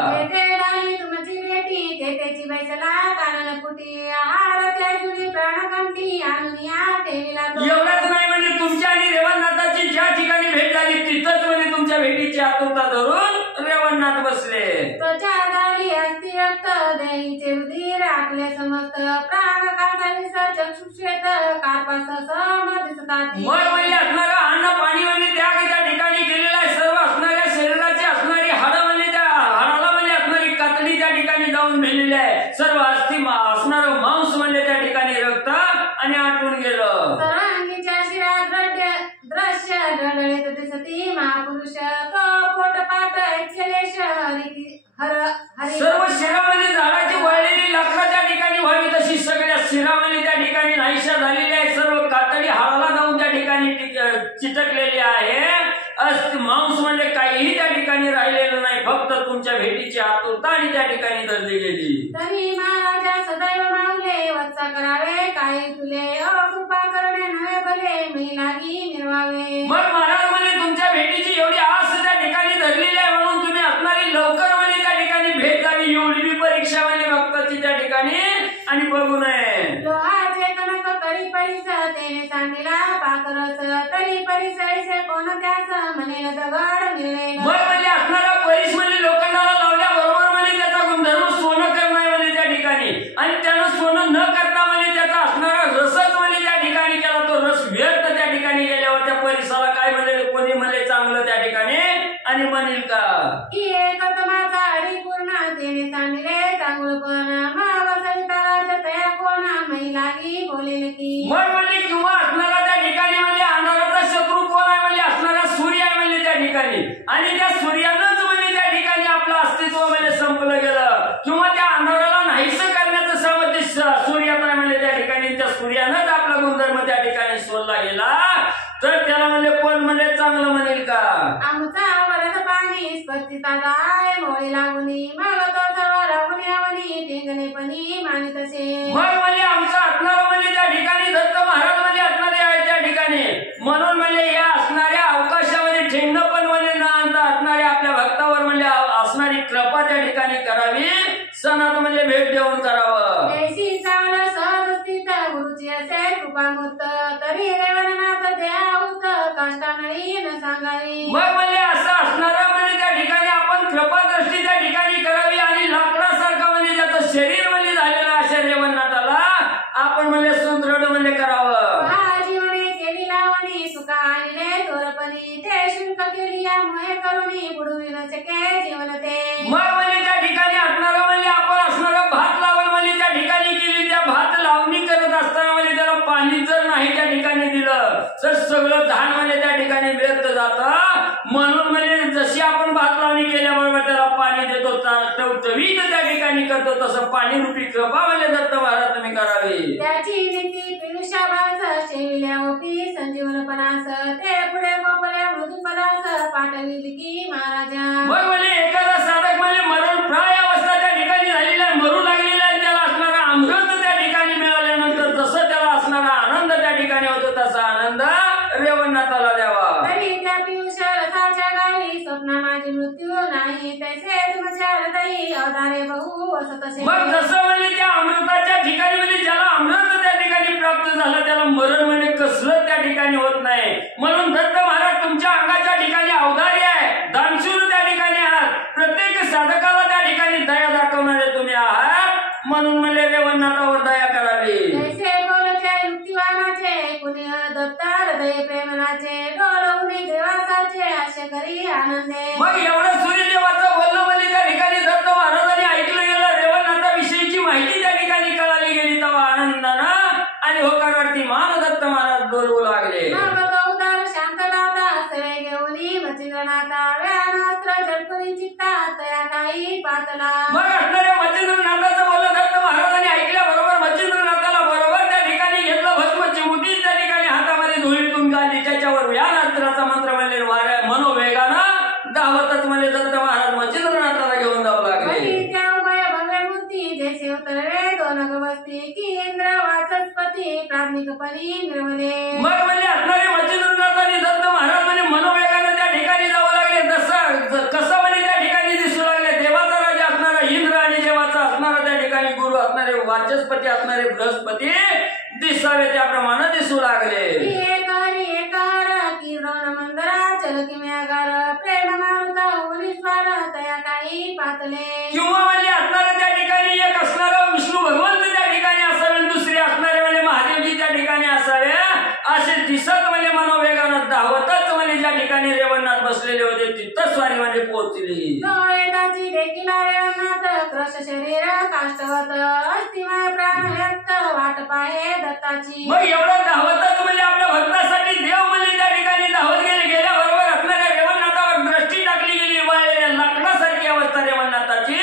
तुमची भेटी त्याची बैसला कानाला फुटी आहार त्या जुनी प्राणकंठी आणूया देवीला एवढंच नाही म्हणजे तुमच्या आणि रेवणनाथाची ज्या ठिकाणी भेट झाली तिथंच म्हणजे तुमच्या भेटीची आतुरता धरून रेवणनाथ बसले त्वचा झाली अस्ति रक्त देहीचे रुधिर आपले समस्त प्राण काढावी चक्षुक्षेत कार्पास सम दिसतात मग म्हणजे असणारा अन्न पाणी म्हणजे त्या ठिकाणी केलेला आहे सर्व असणाऱ्या शरीराची असणारी हाडं म्हणजे त्या हाडाला म्हणजे असणारी कातडी त्या ठिकाणी जाऊन मिळलेली आहे सर्व अस्थि असणारं मांस म्हणजे त्या ठिकाणी रक्त आणि आटून गेलं सर्वांगीच्या शिरा दृश्य डळडळीत दिसती महापुरुष तो पोटपाट ऐक्यलेश सर्व शिरामध्ये झाडाची वळलेली लाकडं त्या ठिकाणी व्हावी तशी सगळ्या शिरामध्ये त्या ठिकाणी नाहीशा झालेली आहे सर्व कातडी हाडाला जाऊन त्या ठिकाणी चिटकलेली आहे मांस म्हणजे काहीही त्या ठिकाणी राहिलेलं नाही फक्त तुमच्या भेटीची आतुरता आणि त्या ठिकाणी धरली गेली तरी महाराजा सदैव मावले वत्सा करावे काही तुले अकृपा करणे नव्हे भले महिलागी निर्वावे मग महाराज म्हणजे तुमच्या भेटीची एवढी आस त्या ठिकाणी धरलेली आहे म्हणून तुम्ही असणारी लवकर म्हणजे त्या ठिकाणी भेट द्यावी एवढी परीक्षा म्हणजे भक्ताची त्या ठिकाणी आणि बघू नये लोहाचे कनक तरी परिस तेने सांगिला पाकरस तरी परिसैसे कोण त्यास म्हणेल दगड मिळेल मग म्हणजे असणारा परिस म्हणजे लोखंडाला लावल्याबरोबर म्हणजे त्याचा गुणधर्म सोनं करणं म्हणजे त्या ठिकाणी आणि त्यानं सोनं न करता म्हणजे त्याचा असणारा रसच म्हणजे त्या ठिकाणी केला तो रस व्यर्थ त्या ठिकाणी गेल्यावर त्या परिसाला काय म्हणेल कोणी म्हणले चांगलं त्या ठिकाणी आणि म्हणेल का की एक तमाचा अडी पूर्ण तेने सांगिले चांगुलपण मग सविता राज तया कोण महिलागी बोलेल की मग म्हणजे किंवा असणारा त्या ठिकाणी म्हणजे अंधाराचा शत्रू कोण आहे म्हणजे असणारा सूर्य आहे म्हणजे त्या ठिकाणी आणि त्या सूर्यानंच म्हणजे त्या कोण म्हणजे चांगलं म्हणेल का? आमचा वरद पाणी स्पर्शिता जाय मोळी लागुनी मग तो सर्व लागून यावनी टिंगणेपणी मानित असे. मग म्हणजे आमचं असणारं म्हणजे त्या ठिकाणी दत्त महाराज म्हणजे असणारे आहेत त्या ठिकाणी. म्हणून म्हणजे या असणाऱ्या अवकाशामध्ये ठेंग पण म्हणजे न आणता असणाऱ्या आपल्या भक्तावर म्हणजे असणारी कृपा त्या ठिकाणी करावी. सणात म्हणजे भेट देऊन करावं. जैसी चावल सहज स्थित गुरुची असे कृपामूर्त तरी रेवणनाथ द्याऊत काष्टानळी न सांगावी. मग म्हणजे असं असणारं म्हणजे त्या ठिकाणी आपण कृपादृष्टी त्या ठिकाणी करावी आणि लाकडासारखं म्हणजे ज्याचं शरीर म्हणजे झालेलं अशा रेवणनाथाला आपण म्हणजे सुदृढ म्हणजे करावं. हा जीवने केली लावणी सुखा आणले तोरपणी ते शुल्क केली यामुळे करुणी बुडवी न शके जीवन ते. मग म्हणजे त्या ठिकाणी असणारं म्हणजे आपण असणारं भात लावण म्हणजे त्या ठिकाणी केली. त्या भात लावणी करत असताना म्हणजे त्याला पाणी जर नाही त्या ठिकाणी दिलं तर सगळं धान म्हणजे त्या ठिकाणी व्यर्थ जातं. म्हणून म्हणजे जशी आपण भात लावणी केल्याबरोबर त्याला पाणी देतो टवटवीत त्या ठिकाणी करतो तसं पाणी रूपी कृपा म्हणजे दत्त महाराज तुम्ही करावी. त्याची नीती पियुषाभास शेविल्या ओपी संजीवनपणास ते पुढे गोपल्या मृदुपदास पाठविली की महाराजा. मग म्हणजे एखादा साधक म्हणजे मरण प्राय अवस्था त्या ठिकाणी झालेला आहे, मरू लागलेला आहे. त्याला असणारा अमृत त्या ठिकाणी मिळाल्यानंतर जसं त्याला असणारा आनंद त्या ठिकाणी होतो तसा आनंद रेवणनाथाला द्यावा. तरी त्या पियुष रसाच्या गावी स्वप्न माझी मृत्यू नाही तैसे तुमच्या हृदयी अवधारे बहु असतसे. मग जसं म्हणजे त्या अमृताच्या ठिकाणी म्हणजे ज्याला अमृत त्या ठिकाणी प्राप्त झालं त्याला मरण म्हणजे कसलं त्या ठिकाणी होत नाही. म्हणून दत्त महाराज तुमच्या अंगाच्या ठिकाणी अवधारी आहे, दानशूर त्या ठिकाणी आहात. प्रत्येक साधकाला त्या ठिकाणी दया दाखवणारे तुम्ही आहात. म्हणून म्हणजे रेवणनाथावर दया करावी. तैसे बोलच्या युक्तिवानाचे कुणी दत्ता हृदय प्रेमनाचे डोलवुनी देवासाचे असे करी आनंदे. मग एवढं सूर्यदेवाचं बोलणं म्हणजे त्या ठिकाणी दत्त महाराजांनी ऐकलं गेलं. रेवणनाथाविषयीची माहिती त्या ठिकाणी कळाली गेली तेव्हा आनंदानं आणि होकारार्थी मान दत्त महाराज बोलवू लागले. मग तो उदार शांतदाता सवे घेऊनी मचिंद्रनाथा व्यानास्त्र झटकुनी चित्ता तया काही पातला. मग असणाऱ्या मच्छिंद्रनाथाचं बोलणं दत्त महाराजांनी ऐकल्याबरोबर मच्छिंद्रनाथाला बरोबर त्या ठिकाणी घेतलं. भस्म चिमुटी त्या ठिकाणी हातामध्ये धुळीतून गाली. त्याच्यावर व्यानास्त्राचा मंत्र म्हणजे मनोवेगानं धावतच म्हणजे दत्त महाराज मच्छिंद्रनाथाला घेऊन जाऊ लागले. त्या उभय भव्य मूर्ती जैसे उतरले दोन गवस्ती की इंद्र वाचस्पती प्राथमिकपणी मिळवले. मग म्हणजे असणारे मच्छिंद्रनाथांनी दत्त महाराज म्हणजे मनोवेगानं त्या ठिकाणी जाऊ लागले. कसं म्हणजे त्या ठिकाणी दिसू लागले. देवाचा राजा असणारा इंद्र आणि देवाचा असणारा त्या ठिकाणी गुरु असणारे वाचस्पती असणारे बृहस्पती दिसावे त्याप्रमाणे दिसू लागले. एक हरी एक हर की द्रोण मंदरा चल किम्यागार प्रेम मारुता होनी स्वार तया काही पातले. किंवा म्हणजे असणारे त्या ठिकाणी एक असणारं विष्णू भगवंत त्या ठिकाणी असावे, दुसरे असणारे म्हणजे महादेवजी त्या ठिकाणी असावे. असे दिसत म्हणजे मनोवेगानं धावतच म्हणजे ज्या ठिकाणी रेवणनाथ बसलेले होते तिथं स्वारी म्हणजे पोहोचली. डोळेदाची देखील रेवणनाथ क्रश शरीर काष्टवत अस्थिमय प्राण व्यक्त वाट पाहे दत्ताची. मग एवढं धावतच म्हणजे आपल्या भक्तासाठी देव म्हणजे त्या ठिकाणी धावत गेले. गेल्याबरोबर असणाऱ्या रेवणनाथावर दृष्टी टाकली गेली. वाळलेल्या लाकडासारखी अवस्था रेवणनाथाची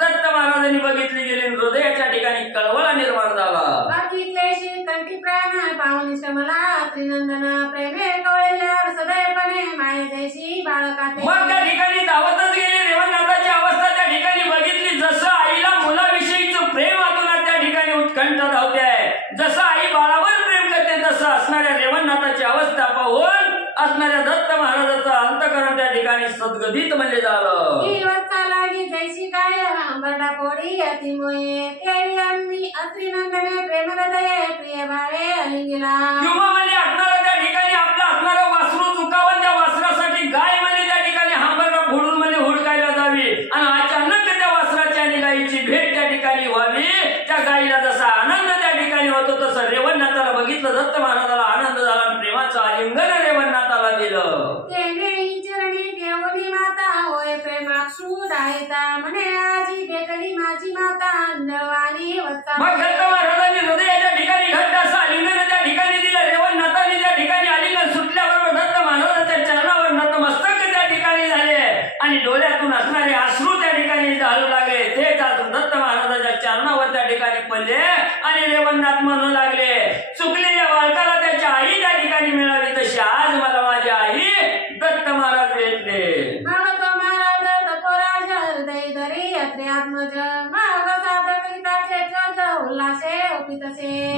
दत्त महाराजांनी बघितली गेली. हृदयाच्या ठिकाणी कळवळा निर्माण झाला. बाकीतलेशी कंठी प्राण पाहुनी श्रमला त्रिनंदन प्रेमे कवळल्यावर सदैवपणे माये जैसी बाळकाते. मग त्या ठिकाणी धावतच गेले. रेवणनाथाची अवस्था त्या ठिकाणी बघितली. जसं आईला मुलाविषयीचं प्रेम आतून त्या ठिकाणी उत्कंठ धावते आहे, जसं आई बाळावर प्रेम करते तसं असणाऱ्या रेवणनाथाची अवस्था पाहून असणाऱ्या दत्त महाराजाचं अंतकरण त्या ठिकाणी सद्गदित म्हणजे झालं. ही वत्सा लागी जैसी गाय अंबरडा पोळी अति मोये तेवी अन्नी अत्रिनंदने प्रेम हृदये प्रिय भावे अलिंगिला. किंवा म्हणजे असणारं त्या ठिकाणी आपलं असणारं वासरू चुकावं. त्या वासरासाठी गाय म्हणजे त्या ठिकाणी हंबरडा फोडून म्हणजे हुडकायला जावी आणि अचानक त्या वासराची आणि गायीची भेट त्या ठिकाणी व्हावी. त्या गायीला जसा आनंद त्या ठिकाणी होतो तसं रेवणनाथाला बघितलं. दत्त महाराजाला आनंद झाला. प्रेमाचं आलिंगन रेवणनाथाला दिलं. तेने चरणी देवनी माता होय प्रेमाक्षू राहिता म्हणे आजी भेटली माझी माता अंधवाणी वत्सा. मग दत्त महाराजांनी हृदयाच्या ठिकाणी घट्ट असं आलिंगन त्या ठिकाणी दिलं. रेवणनाथाने त्या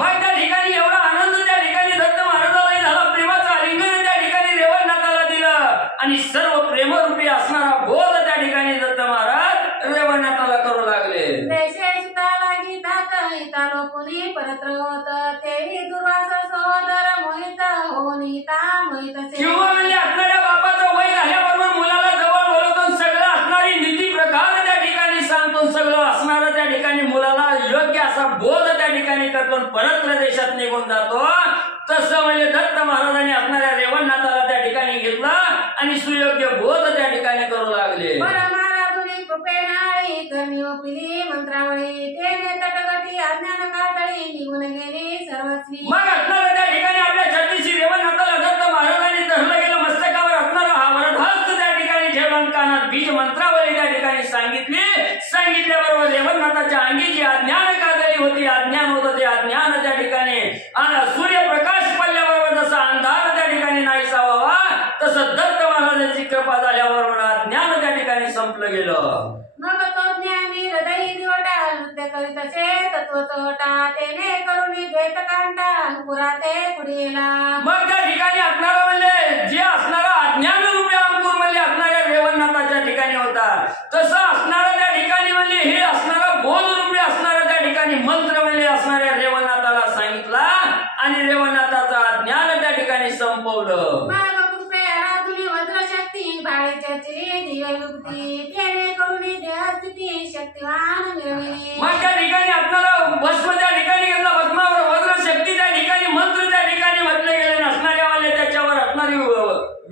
मग त्या ठिकाणी एवढा आनंद त्या ठिकाणी दत्त महाराजाला झाला, प्रेमाचं आलिंगन त्या ठिकाणी रेवणनाथाला दिलं आणि सर्व प्रेमरूपी असणारा बोध त्या ठिकाणी दत्त महाराज रेवणनाथाला करू लागले. जैसे सीताला गीतात हिता लोपुनी परत्र होत, तेही दुर्वास सहोदर मोहित होनिता मोहित किंवा म्हणजे असणाऱ्या बापाचं वय झाल्याबरोबर मुलाला जवळ बोलवतो, सगळं असणारी नीती प्रकार त्या ठिकाणी सांगतो, सगळं असणारं त्या ठिकाणी मुलाला योग्य असा बोध त्या ठिकाणी करतो, परत देशात निघून जातो. तसं म्हणजे दत्त महाराजांनी असणाऱ्या रेवणनाथाला त्या ठिकाणी घेतलं आणि सुयोग्य बोध त्या ठिकाणी करू लागले. महाराजुनी कृपेनाळी करणी ओपिली मंत्रावळी, तेने तटगटी अज्ञान कातळी निघून गेली सर्वस्वी. मग असणाऱ्या त्या ठिकाणी आपल्या छत्तीशी रेवणनाथाला दत्त महाराजांनी धरलं गेलं, मस्तकावर असणारा हा वरदहस्त त्या ठिकाणी ठेवला, कानात बीज मंत्रावळी त्या ठिकाणी सांगितल्याबरोबर रेवणनाथाच्या अंगी जी अज्ञान कातळी होती, अज्ञान होतं ते अज्ञान त्या ठिकाणी सूर्यप्रकाश पडल्याबरोबर जसा अंधार त्या ठिकाणी नाहीसा व्हावा, तसं दत्त महाराजांची कृपा झाल्याबरोबर अज्ञान त्या ठिकाणी संपलं गेलं. मग तो ज्ञानी हृदयी निवटा नृत्य करीत असे तत्व चोटा, तेने करुणी द्वैत कांटा अंकुराते पुढेला. मग त्या ठिकाणी असणारा म्हणजे जे असणारा अज्ञान रूपी अंकुर म्हणजे असणाऱ्या रेवणनाथाच्या ठिकाणी होता, तसं असणारा त्या ठिकाणी म्हणजे हे असणारा बोध रूपी असणारा त्या ठिकाणी मंत्र म्हणजे असणाऱ्या रेवणनाथाला सांगितला आणि रेवणनाथाचं अज्ञान त्या ठिकाणी संपवलं. मग कृपे आराधुनी वज्रशक्ती भाळे चर्चिली दिव्य युक्ती, तेने करुणी देहस्थिती शक्तिवान मिळविली. मग त्या ठिकाणी असणारा भस्म त्या ठिकाणी घेतला, भस्मावर वज्रशक्ती त्या ठिकाणी मंत्र त्या ठिकाणी म्हटले गेले, नसणाऱ्या वाले त्याच्यावर असणारी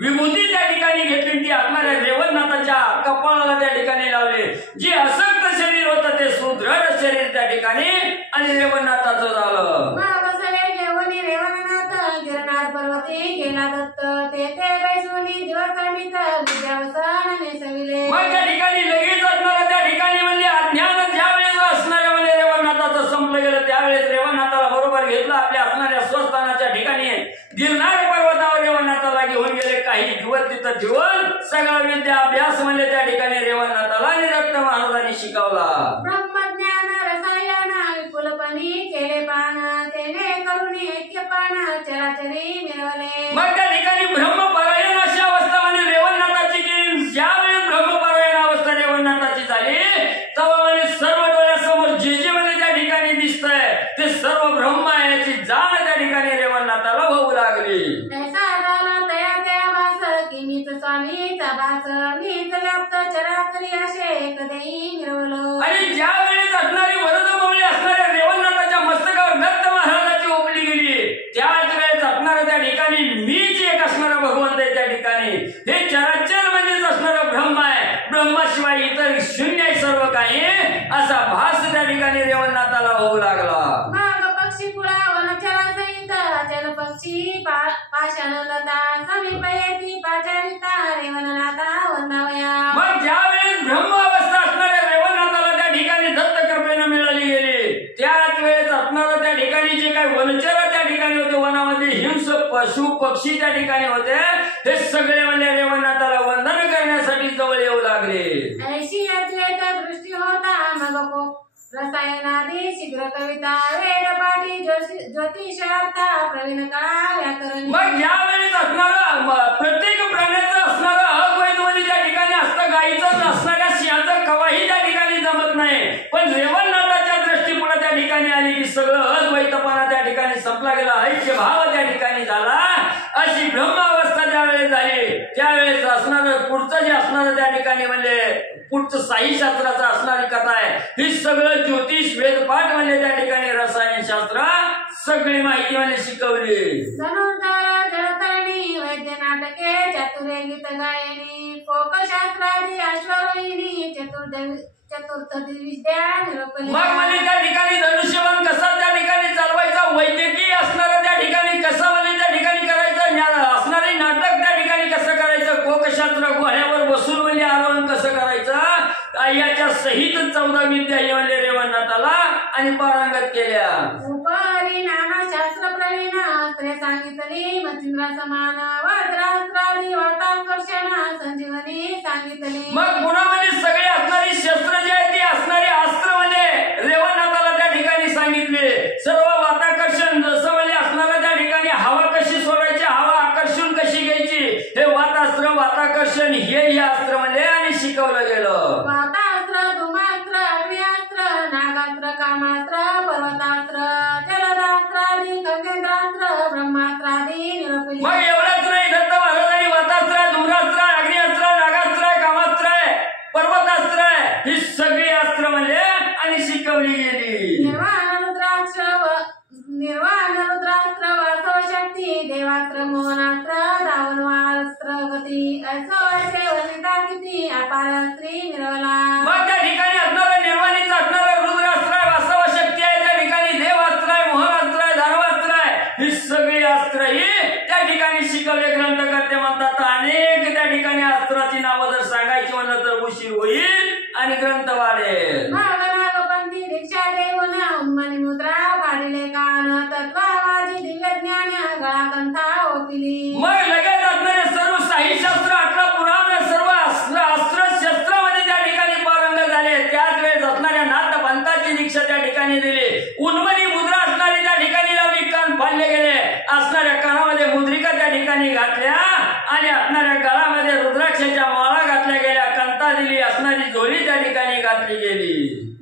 विभूती त्या ठिकाणी घेतली, ती असणाऱ्या रेवणनाथाच्या कपाळाला त्या ठिकाणी लावले. जे असक्त शरीर होतं ते सुदृढ शरीर त्या ठिकाणी आणि रेवणनाथाचं झालं. मग सवे घेऊन रेवणनाथ गिरनार पर्वती गेला दत्त, तेथे बैसुनी दिवसानित विद्यावसन नेसविले. मग त्या ठिकाणी लगेच असणारा त्या ठिकाणी म्हणजे अज्ञान ज्यावेळेस असणाऱ्या म्हणजे रेवणनाथाचं संपलं गेलं, त्यावेळेस रेवणनाथाला बरोबर घेतलं, आपल्या असणाऱ्या स्वस्थानाच्या ठिकाणी गिरनार पर्वतावर रेवणनाथाला घेऊन गेले. काही दिवस तिथं ठेवून सगळा विद्या अभ्यास म्हणजे त्या ठिकाणी रेवणनाथाला आणि दत्त महाराजांनी शिकवला. ब्रह्मज्ञान रसायन विपुलपणी केले पान, तेने करुणी ऐक्यपान चराचरी मिळवले. मग त्या ठिकाणी ब्रह्मपरायण अशी अवस्था म्हणजे रेवणनाथाची केली. ज्यावेळेस ब्रह्मपरायण अवस्था रेवणनाथाची झाली, तेव्हा म्हणजे सर्व डोळ्यासमोर जे जे म्हणजे त्या ठिकाणी दिसतंय ते सर्व ब्रह्म आहे याची जाण त्या ठिकाणी रेवणनाथाला होऊ लागली. तैसा झाला तया त्या भास, की मीच स्वामीचा भास, मीच व्याप्त चराचरी असे एक देई मिळवलो. आणि ज्या वेळेस असणारी वरदमौली असणाऱ्या रेवणनाथाच्या मस्तकावर दत्त महाराजाची ओपली गेली, त्याच वेळेस असणारा त्या ठिकाणी मीच एक असणारा भगवंत आहे. त्या ठिकाणी हे चराचर म्हणजेच असणारं ब्रह्म आहे, ब्रह्माशिवाय इतर शून्य आहे सर्व काही, असा भास त्या ठिकाणी रेवणनाथाला होऊ लागला. मग पक्षी कुळा वनचरा सहित अचल पक्षी पाषाण लता समीप येती पाचारिता रेवणनाथा वंदावया. मग ज्या वेळेस ब्रह्म अवस्था असणाऱ्या रेवणनाथाला त्या ठिकाणी दत्त कृपेने मिळाली गेली, त्याच वेळेस असणारं त्या ठिकाणी जे काही वनचर त्या ठिकाणी होते, वनामध्ये हिंस पशु पक्षी त्या ठिकाणी होते, हे सगळे म्हणजे रेवणनाथाला वंदन करण्यासाठी जवळ येऊ लागले. ऐशी अद्वैत दृष्टी होता मग रसायनादी शीघ्र कविता वेद पाठी ज्योतिषार्था प्रवीण काळ व्याकरण. मग ज्या वेळेस असणारं प्रत्येक प्राण्याचं असणारं अद्वैत म्हणजे त्या ठिकाणी असतं, गायीचं असणाऱ्या सिंहाचं कवाही त्या ठिकाणी जमत नाही, पण रेवणनाथाच्या दृष्टीपुढे त्या ठिकाणी आली की सगळं अद्वैतपणा त्या ठिकाणी संपला गेला, ऐक्य भाव त्या ठिकाणी झाला. अशी ब्रह्म अवस्था ज्यावेळेस झाली, त्यावेळेस असणारं पुढचं जे असणारं त्या ठिकाणी म्हणजे पुढचं साई शास्त्राचं असणारी कथा आहे, ही सगळं ज्योतिष वेदपाठ म्हणजे त्या ठिकाणी रसायन शास्त्र सगळी माहिती म्हणजे शिकवली. धनुर्धर जळतरणी वैद्य नाटके चतुरे गीत गायनी कोकशास्त्रादी अश्वरोहिणी चतुर्थ विद्या निरोपली. मग म्हणजे त्या ठिकाणी धनुष्यबाण कसा त्या ठिकाणी चालवायचा, वैद्यकीय असणारं त्या ठिकाणी कसं म्हणजे त्या ठिकाणी करायचं, असणारे नाटक त्या ठिकाणी कसं करायचं, कोकशास्त्र घोड्यावर बसून म्हणजे आरोहण कसं करायचं, याच्या सहित 14 विद्या म्हणजे रेवणनाथाला आणि पारंगत केल्या. उपरी नाना शास्त्र प्रवीण अस्त्रे सांगितली मच्छिंद्रा समान वज्रास्त्रादी वार्ताकर्षण संजीवनी सांगितली. मग गुणामध्ये सगळे असणारी शस्त्र जे आहे ती असणारी अस्त्र म्हणजे रेवणनाथाला त्या ठिकाणी सांगितले, सर्व वाताकर्षण वाताकर्षण हे अस्त्र म्हणजे आणि शिकवलं गेलं. वातास्त्र, धूमास्त्र, अग्निअस्त्र, नागास्त्र, कामास्त्र, पर्वतास्त्र, जलदास्त्रादी, खगेंद्रास्त्र, ब्रह्मास्त्रादी निरपली. मग एवढंच नाही, दत्त महाराजांनी वातास्त्र, धूम्रास्त्र, अग्निअस्त्र, नागास्त्र, कामास्त्र, पर्वतास्त्र ही सगळी अस्त्र म्हणजे आणि शिकवली गेली. निर्वाण रुद्रास्त्र, वासव शक्ती, देवास्त्र, मोहनास्त्र, दावनवास्त्र, गती, ऐसोचे वनिता किती, अपार स्त्री निर्मला. मग त्या ठिकाणी असणारं निर्वाणीचं असणारं रुद्रास्त्र आहे, वासव शक्ती आहे, त्या ठिकाणी देवास्त्र आहे, मोहनास्त्र आहे, दानवास्त्र आहे, ही सगळी अस्त्र ही त्या ठिकाणी शिकवले. ग्रंथकर्ते म्हणतात अनेक त्या ठिकाणी अस्त्राची नावं जर सांगायची म्हणलं तर उशीर होईल आणि ग्रंथ वाढेल. नागनागपंथी दीक्षा देऊन उन्मनी मुद्रा पाडिले कान, तत्वावाची दिव्य ज्ञान गळा कंथा ओपिली. मग लगेच असणारे सर्व साहिशास्त्र, 18 पुराण, सर्व अस्त्र शस्त्रामध्ये त्या ठिकाणी पारंगत झाले. त्याच वेळेस असणाऱ्या नाथपंथाची दीक्षा त्या ठिकाणी दिली. उन्मनी मुद्रा असणारी त्या ठिकाणी लावली, कान फाडले गेले, असणाऱ्या कानामध्ये मुद्रिका त्या ठिकाणी घातल्या आणि असणाऱ्या गळामध्ये रुद्राक्षाच्या माळा घातल्या गेल्या, कंथा दिली, असणारी झोळी त्या ठिकाणी घातली गेली.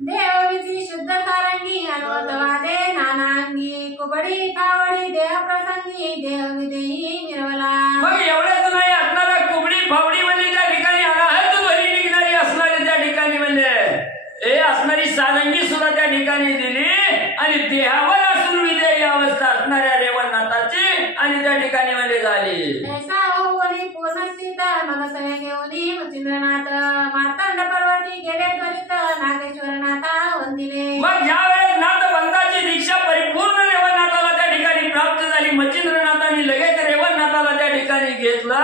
देवविधी शुद्ध सारंगी अनवतवादे नानांगी, कुबडी फावडी देह प्रसंगी, देहविदेही निर्मला. मग एवढंच नाही, असणाऱ्या कुबडी फावडी म्हणजे त्या ठिकाणी अनाहत ध्वनी निघणारी असणारी त्या ठिकाणी म्हणजे हे असणारी सारंगी सुद्धा त्या ठिकाणी दिली आणि देहावर असून विदेही अवस्था असणाऱ्या रेवणनाथाची आणि त्या ठिकाणी म्हणजे झाली. ऐसा होऊनी पूर्णस्थित मग सगळे घेऊनी मच्छिंद्रनाथ, मार्तंड पर्वती गेले त्वरित नागेश्वरनाथा वंदिले. मग ज्या वेळेस नाथपंथाची दीक्षा परिपूर्ण रेवणनाथाला त्या ठिकाणी प्राप्त झाली, मच्छिंद्रनाथांनी लगेच रेवणनाथाला त्या ठिकाणी घेतलं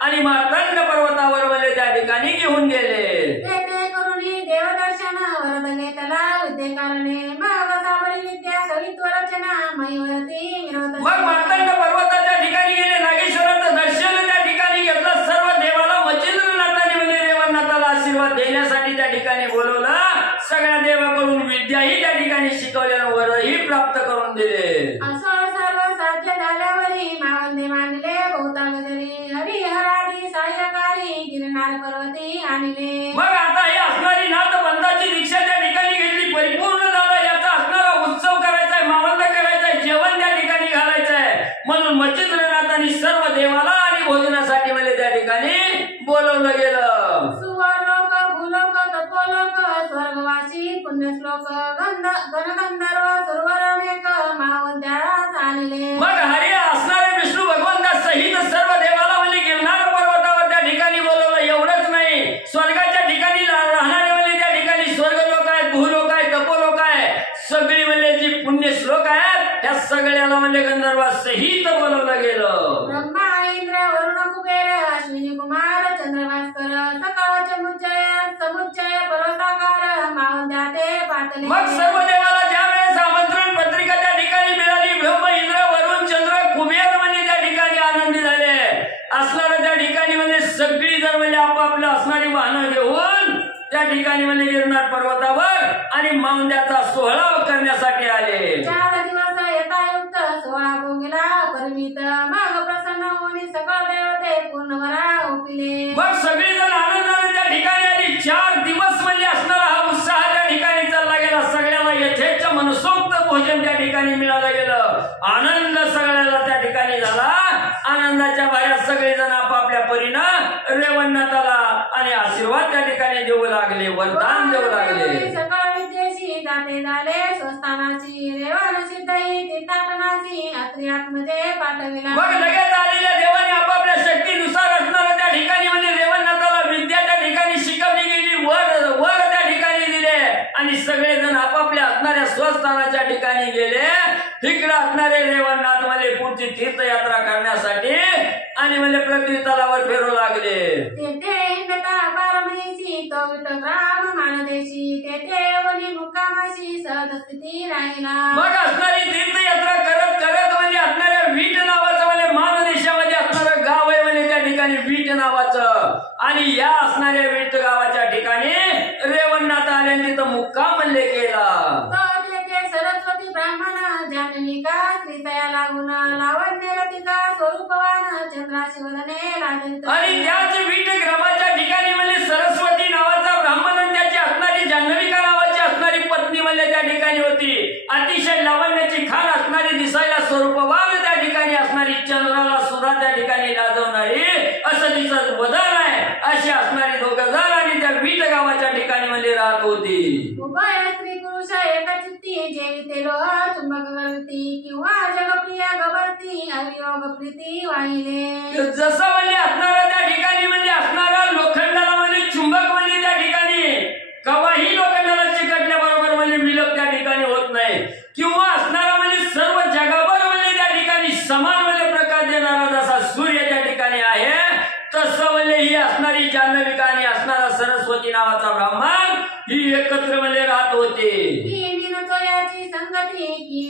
आणि मार्तंड पर्वतावर म्हणजे त्या ठिकाणी घेऊन गेले. ते करुणी देवदर्शन वरद घेतला विद्ये कारणे, मग सावरी विद्या कवित्व रचना मयूरती विरोध. मग मार्तंड पर्वताच्या ठिकाणी गेले, नागेश्वराचं दर्शन त्या ठिकाणी घेतलं. सर्व देवाला मच्छिंद्रनाथांनी म्हणजे रेवणनाथाला आशीर्वाद देण्यासाठी त्या ठिकाणी बोलवलं. सगळ्या देवाकडून विद्याही त्या ठिकाणी शिकवल्यानं वरही प्राप्त करून दिले. असं सर्व साध्य झाल्यावरी मावंदे मांडले बहुतांग जरी, हरिहरादी साह्यकारी गिरनार पर्वती आणले. मग आता ही असणारी नाथपंथाची दीक्षा त्या ठिकाणी घेतली, परिपूर्ण झालं. याचा असणारा उत्सव करायचा, मावंद करायचा, जेवण त्या ठिकाणी घालायचंय म्हणून मच्छिंद्रनाथांनी सर्व देवाला आणि भोजनासाठी म्हणजे त्या ठिकाणी बोलवलं गेलं. सुवर्लोक, भूलोक, तपोलोक, स्वर्गवासी, पुण्यश्लोक, गणगंधर्व, सुरवर अनेक मावंद्यास आणले. मग हरी असणारे विष्णू भगवंता सहित सर्व देवाला म्हणजे गिरनार पर्वतावर त्या ठिकाणी बोलवलं. एवढंच नाही, स्वर्गाच्या ठिकाणी राहणारे म्हणजे त्या ठिकाणी स्वर्गलोक आहे, भूलोक आहे, तपोलोक आहे, सगळी म्हणजे जी पुण्य श्लोक आहेत त्या सगळ्याला म्हणजे गंधर्वा सहित बोलवलं गेलं. ब्रह्मा, इंद्र, वरुण, कुबेर, अश्विनी कुमार, चंद्रभास्कर, सकाळ समुच्चय पर्वताकार मावंद्या ते पातले. मग सर्व देवाला ज्या वेळेस आमंत्रण पत्रिका त्या ठिकाणी मिळाली, ब्रह्म, इंद्र, वरुण, चंद्र, कुबेर म्हणजे त्या ठिकाणी आनंदी झाले. असणाऱ्या त्या ठिकाणी म्हणजे सगळी जण म्हणजे आपापलं असणारी वाहनं घेऊन त्या ठिकाणी म्हणजे गिरनार पर्वतावर आणि मावंद्याचा सोहळा करण्यासाठी आले. 4 दिवस यथायुक्त सोहळा भोगला परमित, मग प्रसन्न होऊन सकळ देवते पूर्ण वरा ओपिले. मग सगळी जण आनंदाने त्या ठिकाणी आली. 4 दिवस म्हणजे असणारा हा उत्साह त्या ठिकाणी चालला गेला. सगळ्याला यथेच्छ मनसोक्त भोजन त्या ठिकाणी मिळालं गेलं. आनंद सगळ्याला त्या ठिकाणी झाला. आनंदाच्या बाहेर सगळे जण आपापल्या परीनं रेवणनाथाला आणि आशीर्वाद त्या ठिकाणी देऊ लागले, वरदान देऊ लागले. सकळ विद्येशी दाते झाले स्वस्थानाची, रेवण सिद्धही तीर्थाटनाची अत्री आत्मजे पाठविला. मग लगेच आलेल्या देवाने आपापल्या शक्तीनुसार असणाऱ्या त्या ठिकाणी म्हणजे रेवणनाथाला विद्या त्या ठिकाणी शिकवली गेली, वर त्या ठिकाणी दिले आणि सगळेजण आपापल्या असणाऱ्या स्वस्थानाच्या ठिकाणी गेले. तिकडे असणारे रेवणनाथ म्हणजे पुढची तीर्थयात्रा करण्यासाठी आणि म्हणजे पृथ्वी तलावर फिरू लागले. तेथे हिंडता पारमहीची तो विटग्राम मानदेशी, तेथे वनी मुक्कामाशी सहज स्थिती राहिला. मग असणारी तीर्थयात्रा करत करत म्हणजे असणाऱ्या वीट नावाचं म्हणजे मानदेशामध्ये असणारं गाव आहे म्हणजे त्या ठिकाणी वीट नावाचं, आणि या असणाऱ्या वीट गावाच्या ठिकाणी रेवणनाथ आले तिथं मुक्काम म्हणजे केला. सरस्वती ब्राह्मण जाननिका श्रीतया लागून लावण्य लतिका स्वरूपवान चंद्राशी वदने लागेल आणि त्याच वीटग्रामाच्या ठिकाणी म्हणजे सरस्वती नावाचा ब्राह्मण आणि त्याची असणारी जान्हविका नावाची असणारी पत्नी म्हणजे त्या ठिकाणी होती. अतिशय लावण्याची खान असणारी, दिसायला स्वरूपवान त्या ठिकाणी असणारी, चंद्राला सुद्धा त्या ठिकाणी लाजवणारी असं तिचं वदन आहे. अशी असणारी दोघं जण आणि त्या वीट गावाच्या ठिकाणी म्हणजे राहत होती. उभय स्त्री पुरुष एकचित्ती जेविते लोह चुंबक करती किंवा जगप्रिय गभरती अवियोग प्रीती वाहिले. जसं म्हणजे असणारा त्या ठिकाणी म्हणजे असणारा लोखंडाला म्हणजे चुंबक म्हणजे त्या ठिकाणी कवाही लोखंडाला चिकटल्याबरोबर म्हणजे विलप त्या ठिकाणी होत नाही, किंवा असणारा म्हणजे सर्व जगावर म्हणजे त्या ठिकाणी समान म्हणजे प्रकाश देणारा जसा सूर्य त्या ठिकाणी आहे, तसं म्हणजे ही असणारी जान्हविका आणि असणारा सरस्वती नावाचा ब्राह्मण ही एकत्र म्हणजे राहत होते. की निनतोयाची संगती की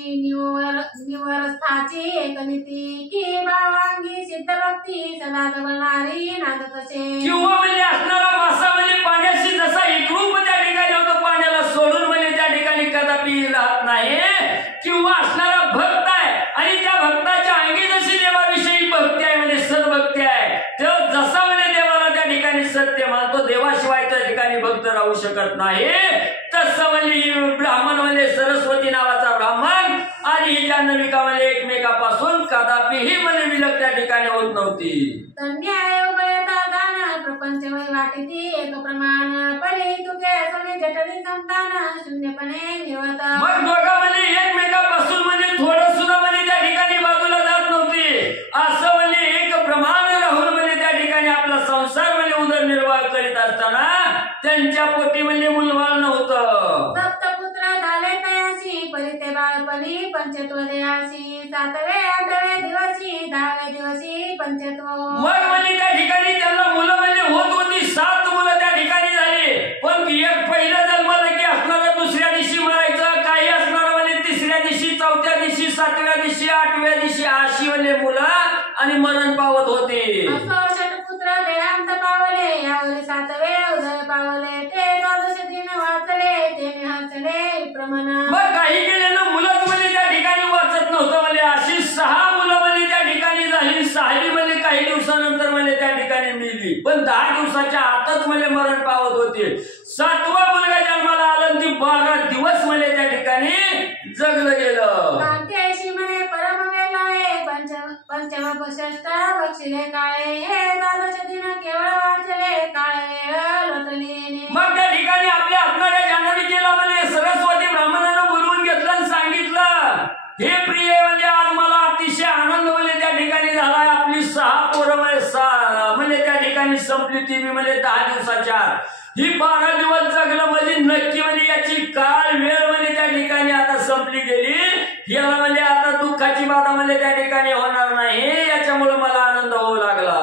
निवरस्थाची एकनीती की भावांगी सिद्धभक्ती सदा बनणारी नांद तसे. किंवा म्हणजे असणारा मासा म्हणजे पाण्याशी जसा एकरूप त्या ठिकाणी होतो, पाण्याला सोडून म्हणजे त्या ठिकाणी कदापि राहत नाही, किंवा असणारा भक्त आहे आणि त्या भक्ताच्या अंगी जशी देवाविषयी भक्ती आहे म्हणजे सद्भक्ती आहे, तो जसा म्हणजे देवाला त्या ठिकाणी सत्य मानतो, देवाशिवाय त्या ठिकाणी भक्त राहू शकत नाही, तसं म्हणजे ब्राह्मण म्हणजे सरस्वती नावाचा ब्राह्मण आणि ही जान्हविका म्हणजे एकमेकापासून कदापिही म्हणजे विलग त्या ठिकाणी होत नव्हती. तन्याय उभयता दान प्रपंच वै वाटिती एक प्रमाण परी तुके सोने जटली संतान शून्यपणे निर्वत. मग दोघा म्हणजे एकमेकापासून म्हणजे थोडं सुद्धा म्हणजे त्या ठिकाणी बाजूला जात नव्हती, असं म्हणजे एक प्रमाण राहून म्हणजे त्या ठिकाणी आपला संसार म्हणजे उदरनिर्वाह करीत असताना त्यांच्या पोटी म्हणजे मुलबाळ नव्हतं. सप्तपुत्र झाले तयाशी परिते बाळपणी पंचत्व देयाशी 7वे 8वे दिवशी 10वे दिवशी पंचत्व. मग म्हणजे त्या ठिकाणी त्यांना मुलं म्हणजे होत होती, 7 मुलं त्या ठिकाणी झाली, पण एक पहिलं जन्माला की असणारा दुसऱ्या दिवशी मरायचं, काही असणारा म्हणजे तिसऱ्या दिवशी, 4थ्या दिवशी, 7व्या दिवशी, 8व्या दिवशी अशी म्हणजे मुलं आणि मरण पावत होते. असो षटपुत्र देहांत पावले यावरी 7वे उदय पावले ते 12 दिन वाचले ते निहचले प्रमाण. मग काही केल्यानं मुलंच म्हणजे त्या ठिकाणी वाचत नव्हतं, म्हणजे अशी 6 मुलं म्हणजे त्या ठिकाणी झाली. 6वी म्हणजे काही दिवसानंतर म्हणजे त्या ठिकाणी मिली, पण 10 दिवसाच्या आतच म्हणजे मरण पावत होते. 7वा मुलगा जन्माला आला आणि 12 दिवस म्हणजे त्या ठिकाणी जगलं गेलं. कांतेशी म्हणे परम वेलाळे पंचम षष्ठ बक्षिले काळे हे 12 दिन केवळ वाचले काळे लोटले. मग त्या ठिकाणी आपल्या असणाऱ्या जान्हविकेला म्हणजे सरस्वती ब्राह्मणानं बोलवून घेतलं आणि सांगितलं, हे प्रिय म्हणजे आज मला अतिशय आनंद म्हणजे त्या ठिकाणी झालाय. आपली 6 पोरं म्हणजे त्या ठिकाणी संपली ती म्हणजे 10 दिवसाच्या ही 12 दिवस जगलं म्हणजे नक्की म्हणजे याची काळ वेळ म्हणजे त्या ठिकाणी आता संपली गेली. याला म्हणजे आता दुःखाची बाधा म्हणजे त्या ठिकाणी होणार नाही, याच्यामुळे मला आनंद होऊ लागला.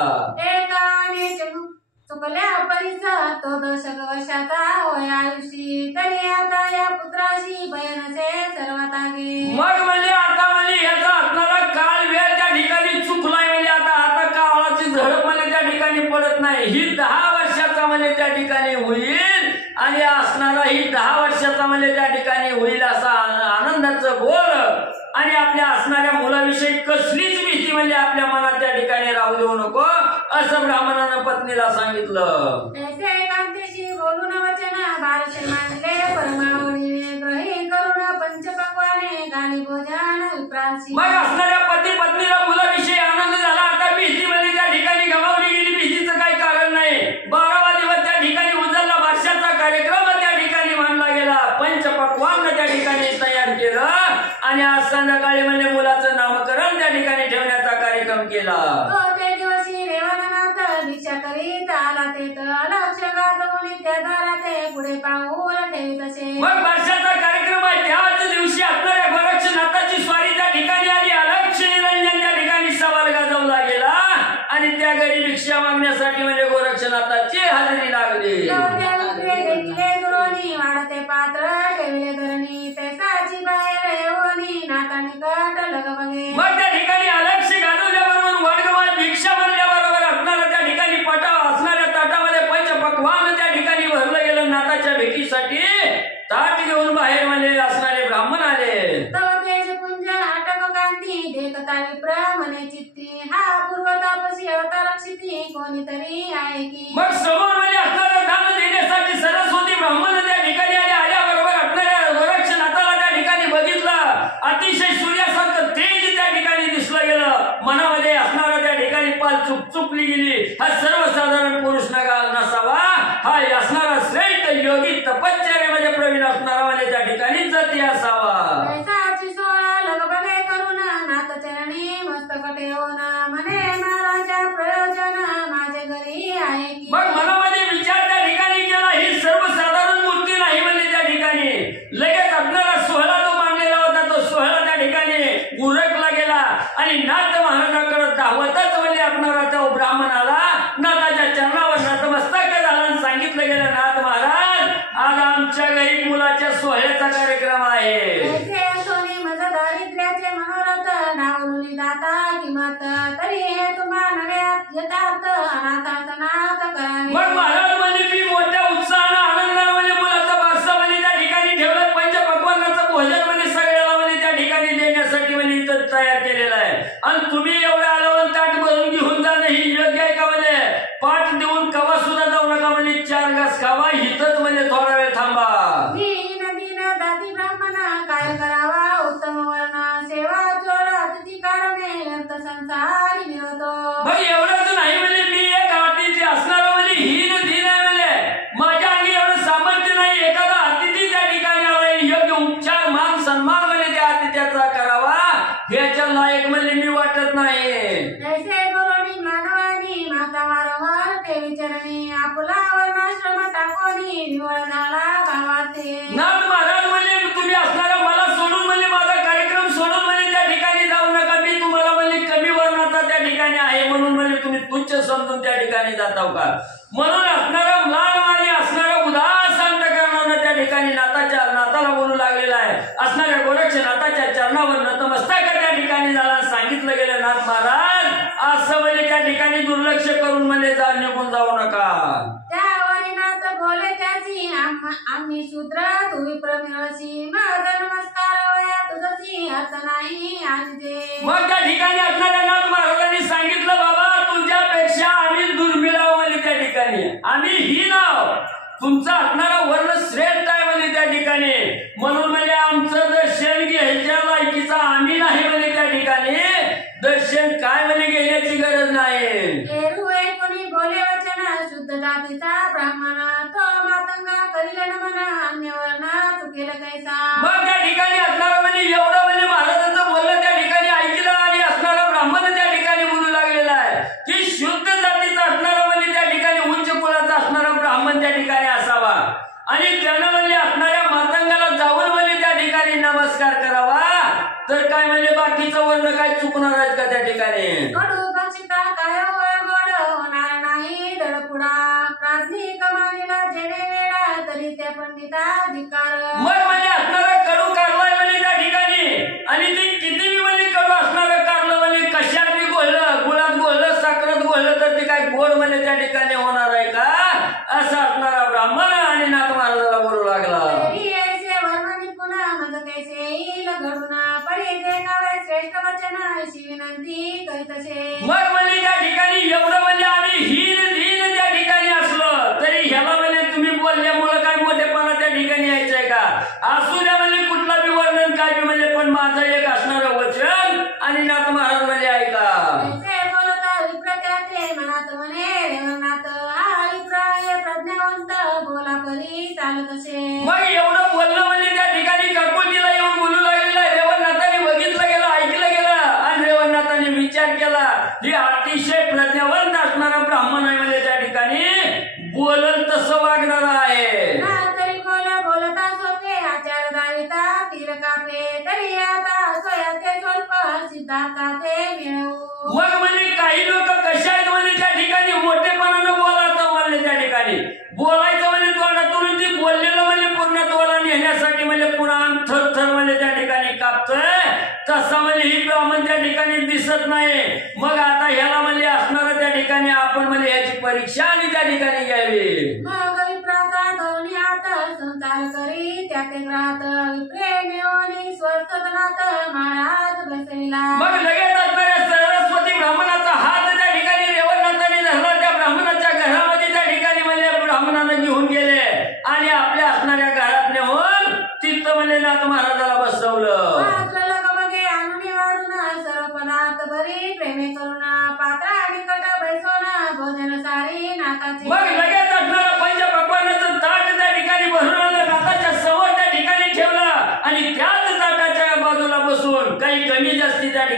चुकल्या परीच तो 10 वर्षाचा होय आयुषी तरी आता या पुत्राशी बयनसे सर्वतागे. मग म्हणजे आता म्हणजे याचा असणारा काळ वेळ त्या ठिकाणी चुकलाय, म्हणजे आता काळाची झडप म्हणजे त्या ठिकाणी पडत नाही. ही 10 वर्षाचा म्हणजे त्या ठिकाणी होईल आणि असणारा ही 10 वर्षाचा म्हणजे त्या ठिकाणी होईल असा आनंदाचं बोल आणि आपल्या असणाऱ्या मुलाविषयी कसलीच भीती म्हणजे आपल्या मनात त्या ठिकाणी राहू देऊ नको असं ब्राह्मणानं पत्नीला सांगितलं. ऐसे कांतेशी बोलून वचन बारसे मांडले परमावळी ग्रही करुण पंचपक्वाने गाली भोजन विप्रांसी. मग असणाऱ्या पती पत्नीला मुलाविषयी आनंद झाला. आता भीती म्हणजे त्या ठिकाणी गमावली गेली, भीतीचं काही कारण नाही. 12वा दिवस त्या ठिकाणी उजळला बारशाचा कार्यक्रम त्या ठिकाणी मांडला गेला. पंचपक्वान त्या ठिकाणी तयार केलं आणि आज संध्याकाळी म्हणजे मुलाचं नामकरण त्या ठिकाणी ठेवण्याचा कार्यक्रम केला. तो ते दिवशी रेवणनाथ भिक्षा करीत आला ते लक्ष गाजवून त्या दाराते पुढे पाऊल ठेवीत असे. मग वर्षाचा कार्यक्रम आहे, त्याच दिवशी असणाऱ्या गोरक्षनाथाची स्वारी त्या ठिकाणी आली. अलक्ष निरंजन त्या ठिकाणी सवाल गाजवला गेला आणि त्या घरी भिक्षा मागण्यासाठी म्हणजे गोरक्षनाथाची हजेरी लागली. वाढते पात्र ठेवले धरणी पैसाची बाहेर येऊनी नाता निकट लग बघे. मग त्या ठिकाणी अलक्ष गाजवल्याबरोबर वर्गवाल भिक्षा म्हणल्याबरोबर असणाऱ्या त्या ठिकाणी असणाऱ्या ताटामध्ये पंचपक्वान त्या ठिकाणी भरलं गेलं. नाताच्या भेटीसाठी ताट घेऊन बाहेर म्हणजे असणारे ब्राह्मण आले. तव तेज पुंज अटक कांती देखता विप्र म्हणे चित्ती हा पूर्व तापसी कोणीतरी आहे की. मग समोर म्हणजे असणारा दान देण्यासाठी सरस्वती ब्राह्मण त्या ठिकाणी आल्याबरोबर आपल्याला वृक्ष नाताला त्या ठिकाणी बघितलं. अतिशय सूर्यासारखं तेज त्या ठिकाणी दिसलं गेलं. मनामध्ये असणारा त्या ठिकाणी पाल चुकचुकली गेली. हा सर्वसाधारण पुरुष नसावा, हा असणारा श्रेष्ठ योगी तपश्चर्येमध्ये प्रवीण असणारा म्हणजे त्या ठिकाणी जती असावा. पैसाची सोळा लगबगे करून नाथचरणी मस्तक ठेवून म्हणे महाराजा प्रयोजन माझे घरी आहे की. मग मनामध्ये विचार त्या ठिकाणी केला. ही सर्वसाधारण मूर्ती नाही म्हणजे त्या ठिकाणी लगेच आपल्याला सोहळा जो मांडलेला होता तो सोहळा त्या ठिकाणी उरकला गेला आणि नाथ महाराजांकडे धावतच म्हणजे आपणारा त्या ब्राह्मणाला नाथाच्या चरणावर नतमस्तक झाला. सांगितलं गेलं, नाथ महाराज आज आमच्या घरी मुलाच्या सोहळ्याचा कार्यक्रम आहे. सोनी मज दारिद्र्याचे मनोरथ नावलुनी दाता किंमत तरी हे तुम्हा नव्यात यथार्थ अनाथाचा नाथ करावे. मग महाराज म्हणजे मी मोठ्या उत्साहानं आनंदाने म्हणजे मुलाचा बारसा म्हणजे त्या ठिकाणी ठेवलं. पंचपक्वान्नाचं भोजन म्हणजे सगळ्याला म्हणजे त्या ठिकाणी देण्यासाठी म्हणजे इथं तयार केलेलं आहे. आणि तुम्ही एवढं आलं ताट भरून घेऊन जाणं ही योग्य आहे का? म्हणजे पाठ देऊन कवा सुद्धा जाऊ नका म्हणजे 4 घास खावा, इथंच म्हणजे थोडा वेळ थांबा. जाती ब्राह्मण काय करावा उत्तम वर्ण सेवा चोर अतिथी कारणे अर्थ संसारी मिळवतो. मग एवढंच नाही म्हणजे मी एक अतिथी असणारा म्हणजे हीन धीन आहे म्हणजे माझ्या अंगी एवढं सामर्थ्य नाही. एखादा अतिथी त्या ठिकाणी आलाय योग्य उपचार मान सन्मान म्हणजे त्या अतिथ्याचा करावा ह्याच्या लायक म्हणजे मी वाटत नाही. ऐसे बोलणी मानवानी माता वारंवार ते विचारणी आपला वर्णाश्रम टाकोनी निवळ झाला गावाचे. नाथ महाराज म्हणजे तुम्ही असणारा मला सोडून म्हणजे माझा कार्यक्रम सोडून म्हणजे त्या ठिकाणी जाऊ नका. मी तुम्हाला म्हणजे कमी वर्णाचा त्या ठिकाणी आहे म्हणून म्हणजे तुम्ही तुच्छ समजून त्या ठिकाणी जाताव का? म्हणून असणारा लहान आणि असणारा उदास अंतःकरणानं त्या ठिकाणी नाताला बोलू लागलेला आहे. असणाऱ्या गोरक्ष नाथाच्या चरणावर नतमस्तक त्या ठिकाणी झाला. सांगितलं गेलं, नाथ महाराज असं म्हणजे त्या ठिकाणी दुर्लक्ष करून म्हणजे निघून जाऊ नका. त्यावरी नाथ बोले त्याची आम्ही शूद्र तू विप्र मिळवशी माझा नमस्कार वया तुझी अर्थ नाही आणि दे. मग त्या ठिकाणी असणाऱ्या नाथ महाराजांनी सांगितलं, बाबा तुमच्यापेक्षा आम्ही दुर्मिळाव म्हणजे त्या ठिकाणी आम्ही ही नाव तुमचा असणारा वर्ण श्रेष्ठ आहे म्हणजे त्या ठिकाणी. म्हणून म्हणजे आमचं दर्शन घ्यायच्या लायकीचा आम्ही नाही म्हणजे त्या ठिकाणी दर्शन काय म्हणजे घेण्याची गरज नाही. कोणी बोले वचन शुद्ध जातीचा ब्राह्मण तो मातंगा करील नमन अन्य वर्ण चुकेल कैसा. मग त्या ठिकाणी असणारा म्हणजे एवढं म्हणजे महाराजांचं बोलणं त्या ठिकाणी ऐकलं आणि असणारा ब्राह्मण त्या ठिकाणी बोलू लागलेला आहे की शुद्ध जातीचा असणारा म्हणजे त्या ठिकाणी उच्च कुलाचा असणारा ब्राह्मण त्या ठिकाणी असावा आणि त्यानं म्हणजे असणाऱ्या मातंगाला जाऊन म्हणजे त्या ठिकाणी नमस्कार करावा. तर काय म्हणजे बाकीचं वर्ण काय चुकणार आहेत का त्या ठिकाणी? कडू बक्षिता काय गोड होणार नाही दडपुडा प्राज्ञी कमानीला जेणे वेळा तरी त्या पंडिता धिकार. मग म्हणजे असणारा कडू काढलाय म्हणजे त्या ठिकाणी आणि ते किती म्हणजे कडू असणारं काढलं म्हणजे कशात मी गोळलं गुळात गोळलं साखरात गोळलं तर ते काय गोड म्हणजे त्या ठिकाणी होणार आहे का? असा असणारा ब्राह्मण आणि नाथ महाराजाला बोलू लागला. श्रेष्ठ वचन अशी विनंती करीत असे. मग म्हणजे त्या ठिकाणी एवढं म्हणजे आम्ही हीन धीन त्या ठिकाणी असलं तरी ह्याला म्हणजे तुम्ही बोलल्यामुळं काय मोठेपणा त्या ठिकाणी यायचंय का? असू द्या म्हणजे कुठला बी वर्णन काय बी म्हणजे पण माझं एक असणारं वचन आणि नाथ महाराज म्हणजे ऐका. बोलता विप्रत्याते मनात म्हणे रेवनाथ हा विप्राय प्रज्ञावंत बोला परी चालत असे. मग एवढं बोलणं म्हणजे त्या ठिकाणी कर्पोटीला येऊन बोलू लागलेलं आहे. रेवणनाथाने बघितलं गेलं ऐकलं गेलं आणि रेवणनाथाने विचार केला ही अतिशय प्रज्ञावंत असणारा ब्राह्मण आहे म्हणजे त्या ठिकाणी बोलल तसं वागणार आहे. तरी बोलता सोपे आचार दाविता तीर कापे तरी आता सोयाचे स्वल्प सिद्धार्था ते मिळवू. मग म्हणजे काही लोक कशा आहेत म्हणजे त्या ठिकाणी मोठेपणानं बोलायचं म्हणजे त्या ठिकाणी बोलायचं म्हणजे तोंडातून ती बोललेलं म्हणजे पूर्णत्वाला नेण्यासाठी म्हणजे पुन्हा थर म्हणजे त्या ठिकाणी कापतोय तसा म्हणजे ही ब्राह्मण त्या ठिकाणी दिसत नाही. मग आता ह्याला म्हणजे असणारं त्या ठिकाणी आपण म्हणजे याची परीक्षा आणि त्या ठिकाणी घ्यावी. मग विप्राचा दोन्ही हात संचार करी त्या टेकरात प्रेमी स्वस्थनात महाराज बसविला. मग लगेच असणाऱ्या सरस्वती ब्राह्मणाचा हात त्या ठिकाणी रेवणनाथाने धरला. त्या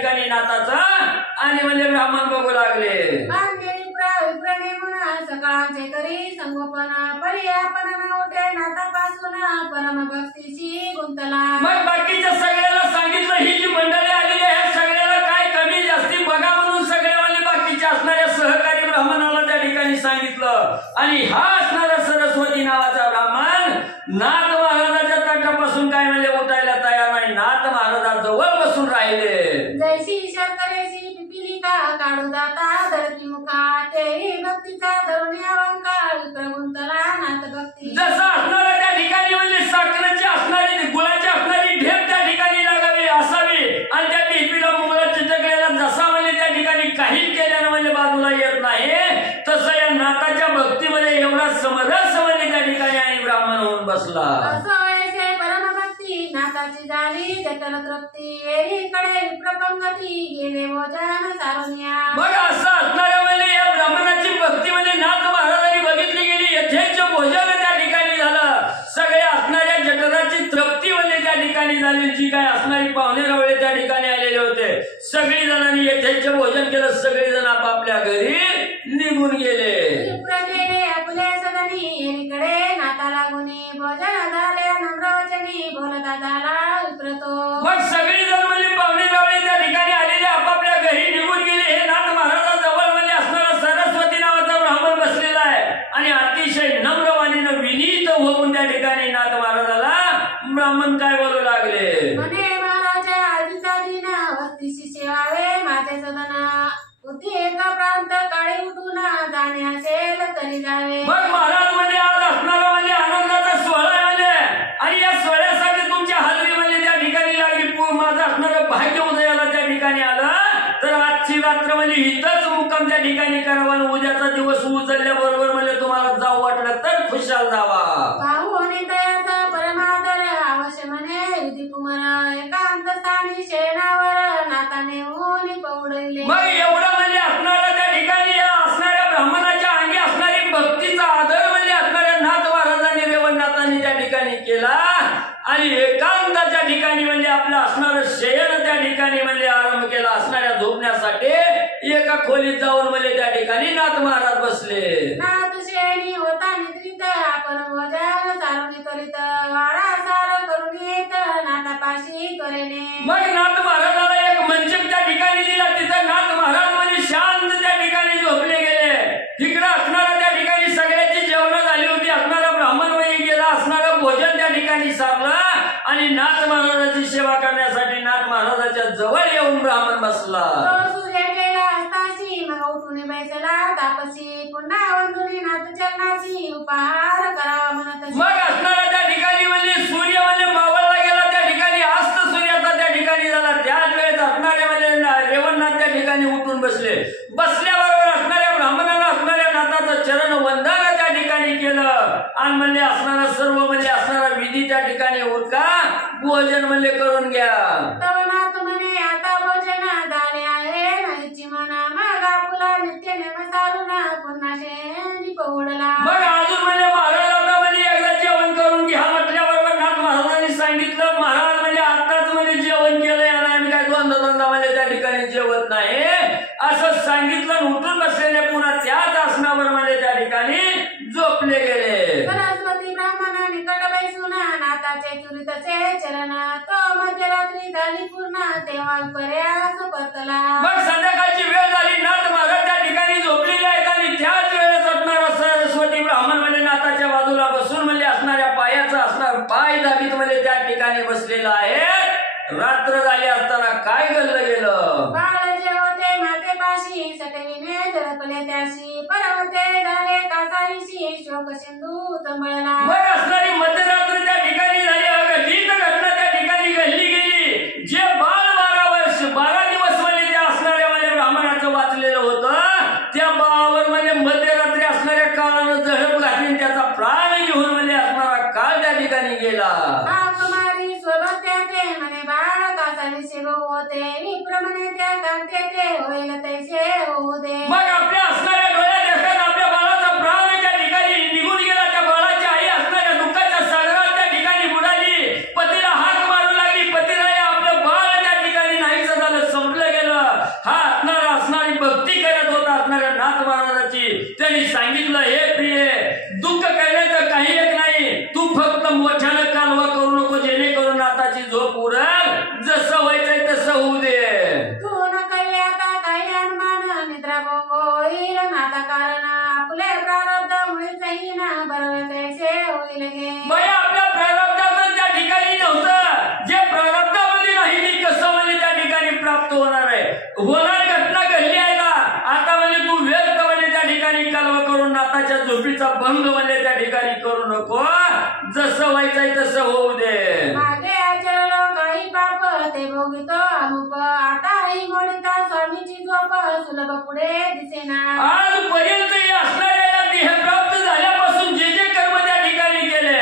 ठिकाणी नाताचा आणि म्हणजे ब्राह्मण बघू लागले. सकाळचे करी संगोपन पर्यापन उठे नातापासून परम भक्तीची गुंतला. मग बाकीच्या सगळ्याला सांगितलं, ही जी मंडळी आलेली आहे सगळ्याला काय कमी जास्ती बघा म्हणून सगळ्यावाले बाकीच्या असणाऱ्या सहकारी ब्राह्मणाला त्या ठिकाणी सांगितलं. आणि हा असणारा सरस्वती नावाचा ब्राह्मण नाथ महाराजाच्या तटापासून काय म्हणजे उठायला तयार नाही, नाथ महाराजाजवळ बसून राहिले. जैशी शर्करेशी पिपिलिका काढू जाता धरती मुखा तेही भक्तीचा धरुणी अवंकार प्रगुंतला नाथ भक्ती. जसं असणारा त्या ठिकाणी म्हणजे साखरेची असणारी गुळाची असणारी ढेप त्या ठिकाणी लागावी असावी आणि त्या ढेपीला मुंगला चिटकलेला जसा म्हणजे त्या ठिकाणी काहीच केल्यानं म्हणजे बाजूला येत नाही, तसं या नाथाच्या भक्तीमध्ये एवढा समरस म्हणजे त्या ठिकाणी आणि ब्राह्मण होऊन बसला. असं वैसे परम भक्ती नाथाची झाली जटल तृप्ती एकीकडे विप्रपंगती गेले भोजन सारुण्या. मग असं असणाऱ्या म्हणजे या ब्राह्मणाची भक्ती म्हणजे नाथ महाराजांनी बघितली गेली, यथेच्छ भोजन त्या ठिकाणी झालं. सगळ्या असणाऱ्या जठराची तृप्ती म्हणजे त्या ठिकाणी झाली. जी काय असणारी पाहुणे रावळे त्या ठिकाणी आलेले होते सगळी जणांनी यथेच्छ भोजन केलं. सगळे जण आपापल्या घरी निघून गेले. आपल्या सदनी एकीकडे नाता लागुनी भोजन झाले नम्रवचनी बोलता झाला विप्रतो. मग सगळी जण म्हणजे पाहुणे रावळे त्या ठिकाणी आलेले आपापल्या घरी निघून गेले. हे नाथ महाराजाजवळ म्हणजे असणारा सरस्वती नावाचा ब्राह्मण बसलेला आहे आणि अतिशय नम्रवाणीनं विनीत होऊन त्या ठिकाणी नाथ महाराजाला ब्राह्मण काय बोलू लागले. म्हणे महाराजा आधीचा दिन भक्तीशी सेवावे माझे सदन होती एका प्रांत काळी उठून जाणे असेल तरी जावे. मग महाराज म्हणजे आज असणारा म्हणजे आनंदाचा सोहळा आहे म्हणजे आणि या सोहळ्यासाठी तुमच्या हजरी म्हणजे त्या ठिकाणी लागली. माझं असणारं भाग्य उदयाला त्या ठिकाणी आलं तर आजची रात्र म्हणजे इथंच मुक्काम त्या ठिकाणी करावा आणि उद्याचा दिवस उचलल्याबरोबर म्हणजे तुम्हाला जाऊ वाटलं तर खुशाल जावा. पाहू आणि दयाचा परमादर अवश्य म्हणे विधी कुमार एकांत स्थानी शेणावर नाताने ऊन पौडले. मग एवढं म्हणजे असणारा त्या ठिकाणी या असणाऱ्या ब्राह्मणाच्या अंगी असणारी भक्तीचा आदर म्हणजे असणाऱ्या नाथ महाराजांनी रेवणनाथांनी त्या ठिकाणी केला आणि एकांताच्या ठिकाणी म्हणजे आपलं असणारं शयन त्या ठिकाणी म्हणजे आरंभ केला. असणाऱ्या झोपण्यासाठी एका खोलीत जाऊन म्हणजे त्या ठिकाणी नाथ महाराज बसले. नाथ शेणी होता निद्रित आपण भोजन सारुणी करीत वाडा सार करून येत नाथापाशी करेने. मग नाथ महाराजाला एक मंचक त्या ठिकाणी दिला. तिथं नाथ महाराज म्हणजे शांत त्या ठिकाणी झोपले गेले. तिकडं असणारा त्या ठिकाणी सगळ्याची जेवण झाली होती. असणारा ब्राह्मण वही गेला. असणारं भोजन त्या ठिकाणी सारलं आणि नाथ महाराजाची सेवा करण्यासाठी नाथ महाराजाच्या जवळ येऊन ब्राह्मण बसला. सूर्य गेला असताशी मग उठून बैसला तापसी पुन्हा वंदुनी नाथ चरणाची उपहार करावा म्हणत. मग असणारा त्या ठिकाणी म्हणजे सूर्य म्हणजे मावळला गेला. त्या ठिकाणी अस्त सूर्याचा त्या ठिकाणी झाला. त्याच वेळेस असणारे म्हणजे रेवणनाथ त्या ठिकाणी उठून बसले. बसल्याबरोबर असणाऱ्या ब्राह्मणानं असणाऱ्या नाथाचं चरण वंदन त्या ठिकाणी केलं आणि म्हणजे असणारा सर्व म्हणजे असणारा विधी त्या ठिकाणी उरका भोजन म्हणजे करून घ्या. तव नाथ म्हणे आता भोजन झाले आहे नाहीची म्हणा मग आपुला नित्य नेम सारून पुन्हा शेणी पौडला. मग अजून म्हणजे महाराज आता म्हणजे एकदा जेवण करून घ्या म्हटल्याबरोबर नाथ महाराजांनी सांगितलं. महाराज म्हणजे आताच म्हणजे जेवण केलंय आणि आम्ही काय दोनदा म्हणजे त्या ठिकाणी जेवत नाही असं सांगितलं. उठून बसलेले पुन्हा त्याच आसनावर म्हणजे त्या ठिकाणी झोपले गेले. सरस्वती ब्राह्मण निकट बैसून नाथाचे चुरितचे चरण तो मध्यरात्री झाली पूर्ण तेव्हा पर्यास परतला. मग संध्याकाळची वेळ झाली. नाथ महाराज त्या ठिकाणी झोपलेले आहेत आणि त्याच वेळेस असणारा सरस्वती ब्राह्मण म्हणजे नाथाच्या बाजूला बसून म्हणजे असणाऱ्या पायाचं असणार पाय दाबीत म्हणजे त्या ठिकाणी बसलेला आहे. रात्र झाली असताना काय घडलं गेलं. बाळ जे होते मातेपाशी सटविने झळपले त्याशी पर्वते झाले कासारीशी शोक सिंधू चंबळला. मग असणारी मध्यरात्र त्या ठिकाणी झाली. अगदीच घटना त्या ठिकाणी घडली गेली. जे बाळ 12 दिवस म्हणजे त्या असणाऱ्या म्हणजे ब्राह्मणाचं वाचलेलं होतं त्या बाळावर म्हणजे मध्यरात्री असणाऱ्या काळानं झडप घातली. त्याचा प्राण घेऊन म्हणजे असणारा काळ त्या ठिकाणी गेला. कुमारी सोबत त्याचे म्हणे बाळ कासारी सेव होते विप्रमणे त्या कांते ते होईल तैसे होऊ दे. मग आपल्या असणाऱ्या डोळ्यात देखत आपल्या बाळाचा प्राण त्या ठिकाणी निघून गेला. त्या बाळाची आई असणाऱ्या दुःखाच्या सागरात त्या ठिकाणी बुडाली. पतीला हाक मारू लागली. पतीला आपलं बाळ महाराजाची. त्यांनी सांगितलं, हे प्रिय, दुःख करण्याचं काही एक नाही, तू फक्त मोठ्यानं कालवा करू नको, जेणेकरून नाताची झोप उडल, जसं व्हायचंय तसं होऊ दे. तू न कळले आता काही अनुमान, निद्रा होईल नाता कारण आपले प्रारब्ध मुळीच येईना, बरोबर कैसे होईल गे. बाई, आपल्या प्रारब्धाचं त्या ठिकाणी नव्हतं, जे प्रारब्धामध्ये नाही ते कसं म्हणजे त्या ठिकाणी प्राप्त होणार आहे. होणारी घटना घडली आहे का, आता म्हणजे तू व्यक्त म्हणजे त्या ठिकाणी कालवा करून नाताच्या झोपीचा भंग म्हणजे त्या ठिकाणी करू नको, जसं व्हायचंय तसं होऊ दे. मागे आचरलो काही पाप ते भोगितो अनुप, आता आई मोडिता स्वामीची झोप सुलभ पुढे दिसेना. आजपर्यंत असणाऱ्या या देह प्राप्त झाल्यापासून जे जे कर्म त्या ठिकाणी केले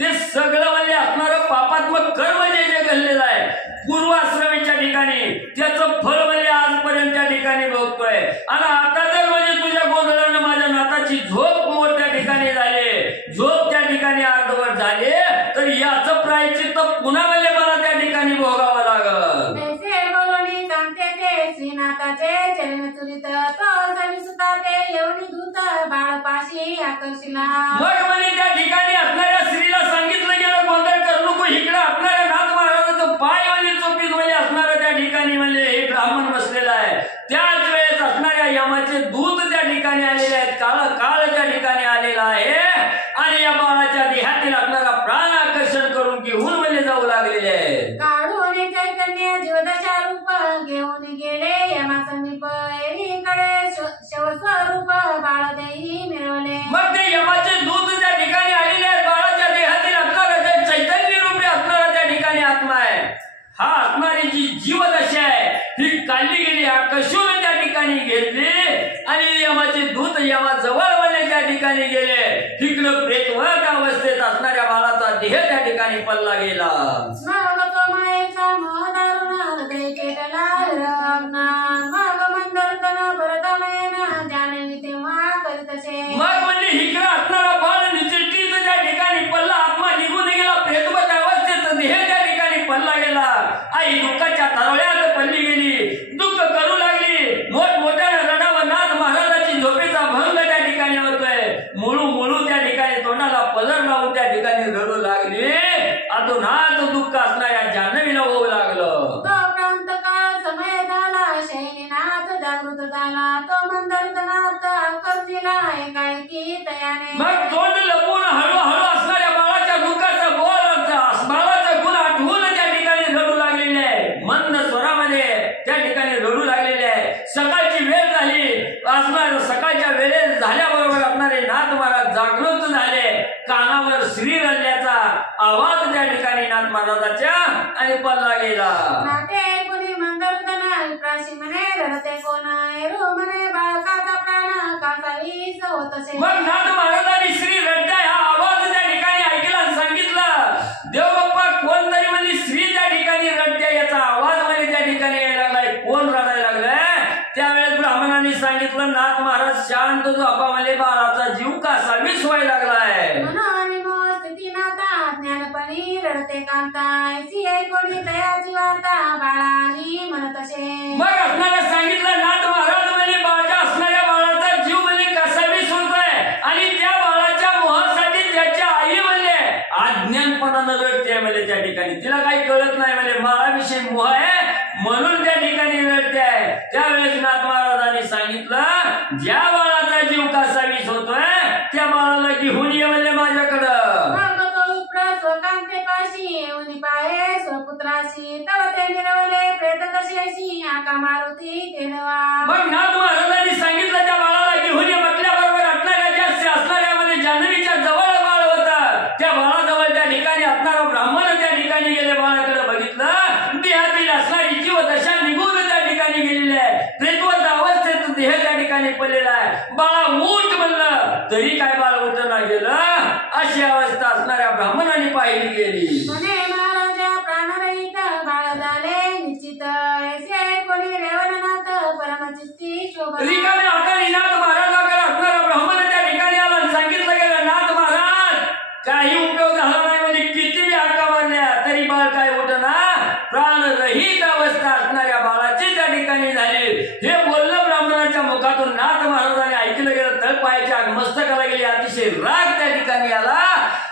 ते सगळं म्हणजे असणारं पापात्मक कर्म जे जे घडलेलं आहे पूर्वाश्रमीच्या ठिकाणी, त्याचं फळ म्हणजे आजपर्यंत त्या ठिकाणी भोगतोय. आणि आता जर म्हणजे तुझ्या गोंधळानं माझ्या नाताची झोप मोठ्या ठिकाणी झाली, झोप त्या ठिकाणी अर्धवट झाली, तर याचं प्रायश्चित्त पुन्हा म्हणजे मला त्या ठिकाणी भोगावं लागल. ऐसे बोलणी सांगते ते श्रीनाथाचे चरण चुरित, तो सवी सुता ते येऊनी दूत बाळपाशी आकर्षिला. मग म्हणजे त्या ठिकाणी असणाऱ्या स्त्रीला सांगितलं गेलं, गोंधळ करू नको, इकडे असणाऱ्या नाथ महाराजाचं पाय म्हणजे चोपीत म्हणजे असणारं त्या ठिकाणी म्हणजे हे ब्राह्मण बसलेला आहे. त्याच वेळेस असणाऱ्या यमाचे दूत त्या ठिकाणी आलेले आहेत, काळ त्या ठिकाणी आलेला आहे आणि या बाळाच्या देहातील असणारा प्राण आकर्षण करून घेऊन म्हणजे जाऊ लागलेले आहेत. काढून चैतन्य जीवदशा रूप घेऊन गेले यमा समीप, एकीकडे शवस्वरूप बाळ देही मिळवले. मग ते यमाचे दूत त्या ठिकाणी आलेले आहेत, बाळाच्या देहातील असणारा जे चैतन्य रूपी असणारा त्या ठिकाणी आत्मा आहे, हा असणारी जी जीवदशा आहे ही काढली गेली, आकर्षून त्या ठिकाणी घेतली आणि यमाचे दूत यमाजवळ म्हणजे त्या ठिकाणी गेले. तिकडं प्रेतवत अवस्थेत असणाऱ्या बाळाचा देह त्या ठिकाणी पडला गेला. मग तो मायेचा मोह दारुण हृदय पेटला रत्ना, मग मंदरतन भरतनयन जाणवी तेव्हा करीतसे. मग म्हणजे इकडं असणारा बाळ निश्चित त्या ठिकाणी पडला, आत्मा निघून गेला, प्रेतवत अवस्थेत देह त्या ठिकाणी पडला गेला. आई दुःखाच्या तळव्यात पडली गेली, दुःख करू लागली, मोठमोठ्या रडावर नाथ महाराजाची झोपेचा भंग त्या ठिकाणी होतोय. मुळू त्या ठिकाणी तोंडाला पदर लावून त्या ठिकाणी रडू लागली. अधुनाथ दुःख असणाऱ्या जान्हवीला होऊ लागलं. तो प्रांत काळ समय झाला, शैलीनाथ जागृत झाला, तो मंदरतनाथ आकर्षिला एकाएकी तयाने. मग तोंड लपून हळूहळू असणाऱ्या बाळाच्या दुःखाचा बाळाचा गुण आठवून त्या ठिकाणी रडू लागलेले आहे, मंद स्वरामध्ये त्या ठिकाणी रडू लागलेले आहे. सकाळची वेळ झाली, असणार सकाळच्या वेळेत झाल्याबरोबर असणारे नाथ महाराज जागृत झाले. कानावर श्री रडल्याचा आवाज त्या ठिकाणी नाथ महाराजाच्या आणि पडला गेला. नाटे कुणी मंदरतन प्राशी म्हणे रडते कोण, रो म्हणे बाळकाचा प्राण कासावीस होतसे. मग नाथ महाराजांनी श्री रडत्या हा आवाज त्या ठिकाणी ऐकला, सांगितलं देवबाप्पा कोणतरी म्हणजे श्री त्या ठिकाणी रडत्या, याचा आवाज म्हणजे त्या ठिकाणी यायला लागलाय, कोण रडायला लागलाय. त्यावेळेस ब्राह्मणांनी सांगितलं, नाथ महाराज शांत झोपा म्हणजे बाळाचा जीव कासावीस व्हायला लागलाय. स्थिती नाता ज्ञानपणी रडते कांता, ऐसी ऐकोणी दयाची वार्ता बाळानी म्हणतसे. मग असणाऱ्या सांगितलं, नाथ महाराज म्हणजे बाळाच्या असणाऱ्या बाळाचा जीव म्हणजे कासावीस होतोय आणि त्या बाळाच्या मोहासाठी त्याच्या आई म्हणजे अज्ञानपणानं रडते म्हणजे त्या ठिकाणी, तिला काही कळत नाही म्हणजे बाळाविषयी मोह आहे म्हणून त्या ठिकाणी रडते आहे. त्यावेळेस नाथ महाराजांनी सांगितलं, ज्या बाळाचा जीव कासावीस होतोय त्या बाळाला घेऊन ये म्हणजे माझ्याकडं. मग तो विप्र स्वकांते पाशी येऊन पाहे स्वपुत्राशी, तव ते मिरवले प्रेतदशेशी आका मारुती तेनवा. मग नाथ महाराजांनी सांगितलं, त्या बाळाला घेऊन ये म्हटल्याबरोबर असणाऱ्या ज्या असणाऱ्या म्हणजे जान्हवीच्या जवळ बाळ होतं, त्या बाळाजवळ त्या ठिकाणी असणारा ब्राह्मण त्या ठिकाणी गेले, बाळाकडे बघितलं, देहातील असणारी जीवदशा निघून त्या ठिकाणी गेलेली आहे, प्रेतवत अवस्थेत देह त्या ठिकाणी पडलेला आहे. बाळा उठ म्हणलं तरी काय बाळ उठना गेलं, अशी अवस्था असणाऱ्या ब्राह्मणांनी पाहिली गेली. म्हणे महाराजा प्राणरहित बाळ झाले निश्चित, ऐसे कोणी रेवणनाथ परमचित्ती शोभा. रिकाम्या हाताने नाथ महाराजाकडे असणारा ब्राह्मण त्या ठिकाणी आला आणि सांगितलं गेलं, नाथ महाराज काही उपयोग झाला नाही म्हणजे किती बी हाका मारल्या तरी बाळ काय उठना, प्राणरहित अवस्था असणाऱ्या बाळाची त्या ठिकाणी झाली. हे बोलणं ब्राह्मणाच्या मुखातून नाथ महाराजांनी ऐकलं बाळाच्या मस्तकाला गेली. अतिशय राग त्या ठिकाणी आला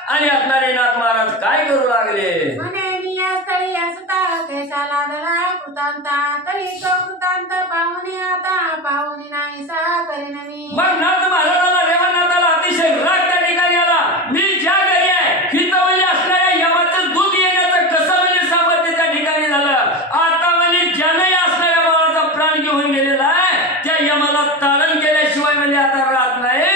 आणि असणारे नाथ महाराज काय करू लागले. म्हणे मी या स्थळी असता कैसा लादला कृतांता तरी तो कृतांत पाहुणे आता पाहुणे नाहीसा करेन मी. मग नाथ महाराजाला रेवणनाथाला अतिशय राग त्या ठिकाणी आला. मी ज्या घरी आहे हिथं म्हणजे असणाऱ्या यमाचं दूध येण्याचं कसं म्हणजे सामर्थ्य त्या ठिकाणी झालं. आता म्हणजे ज्याने असणाऱ्या बाळाचा प्राण घेऊन गेलेला आहे त्या यमाला तारण केल्याशिवाय म्हणजे आता राहत नाही.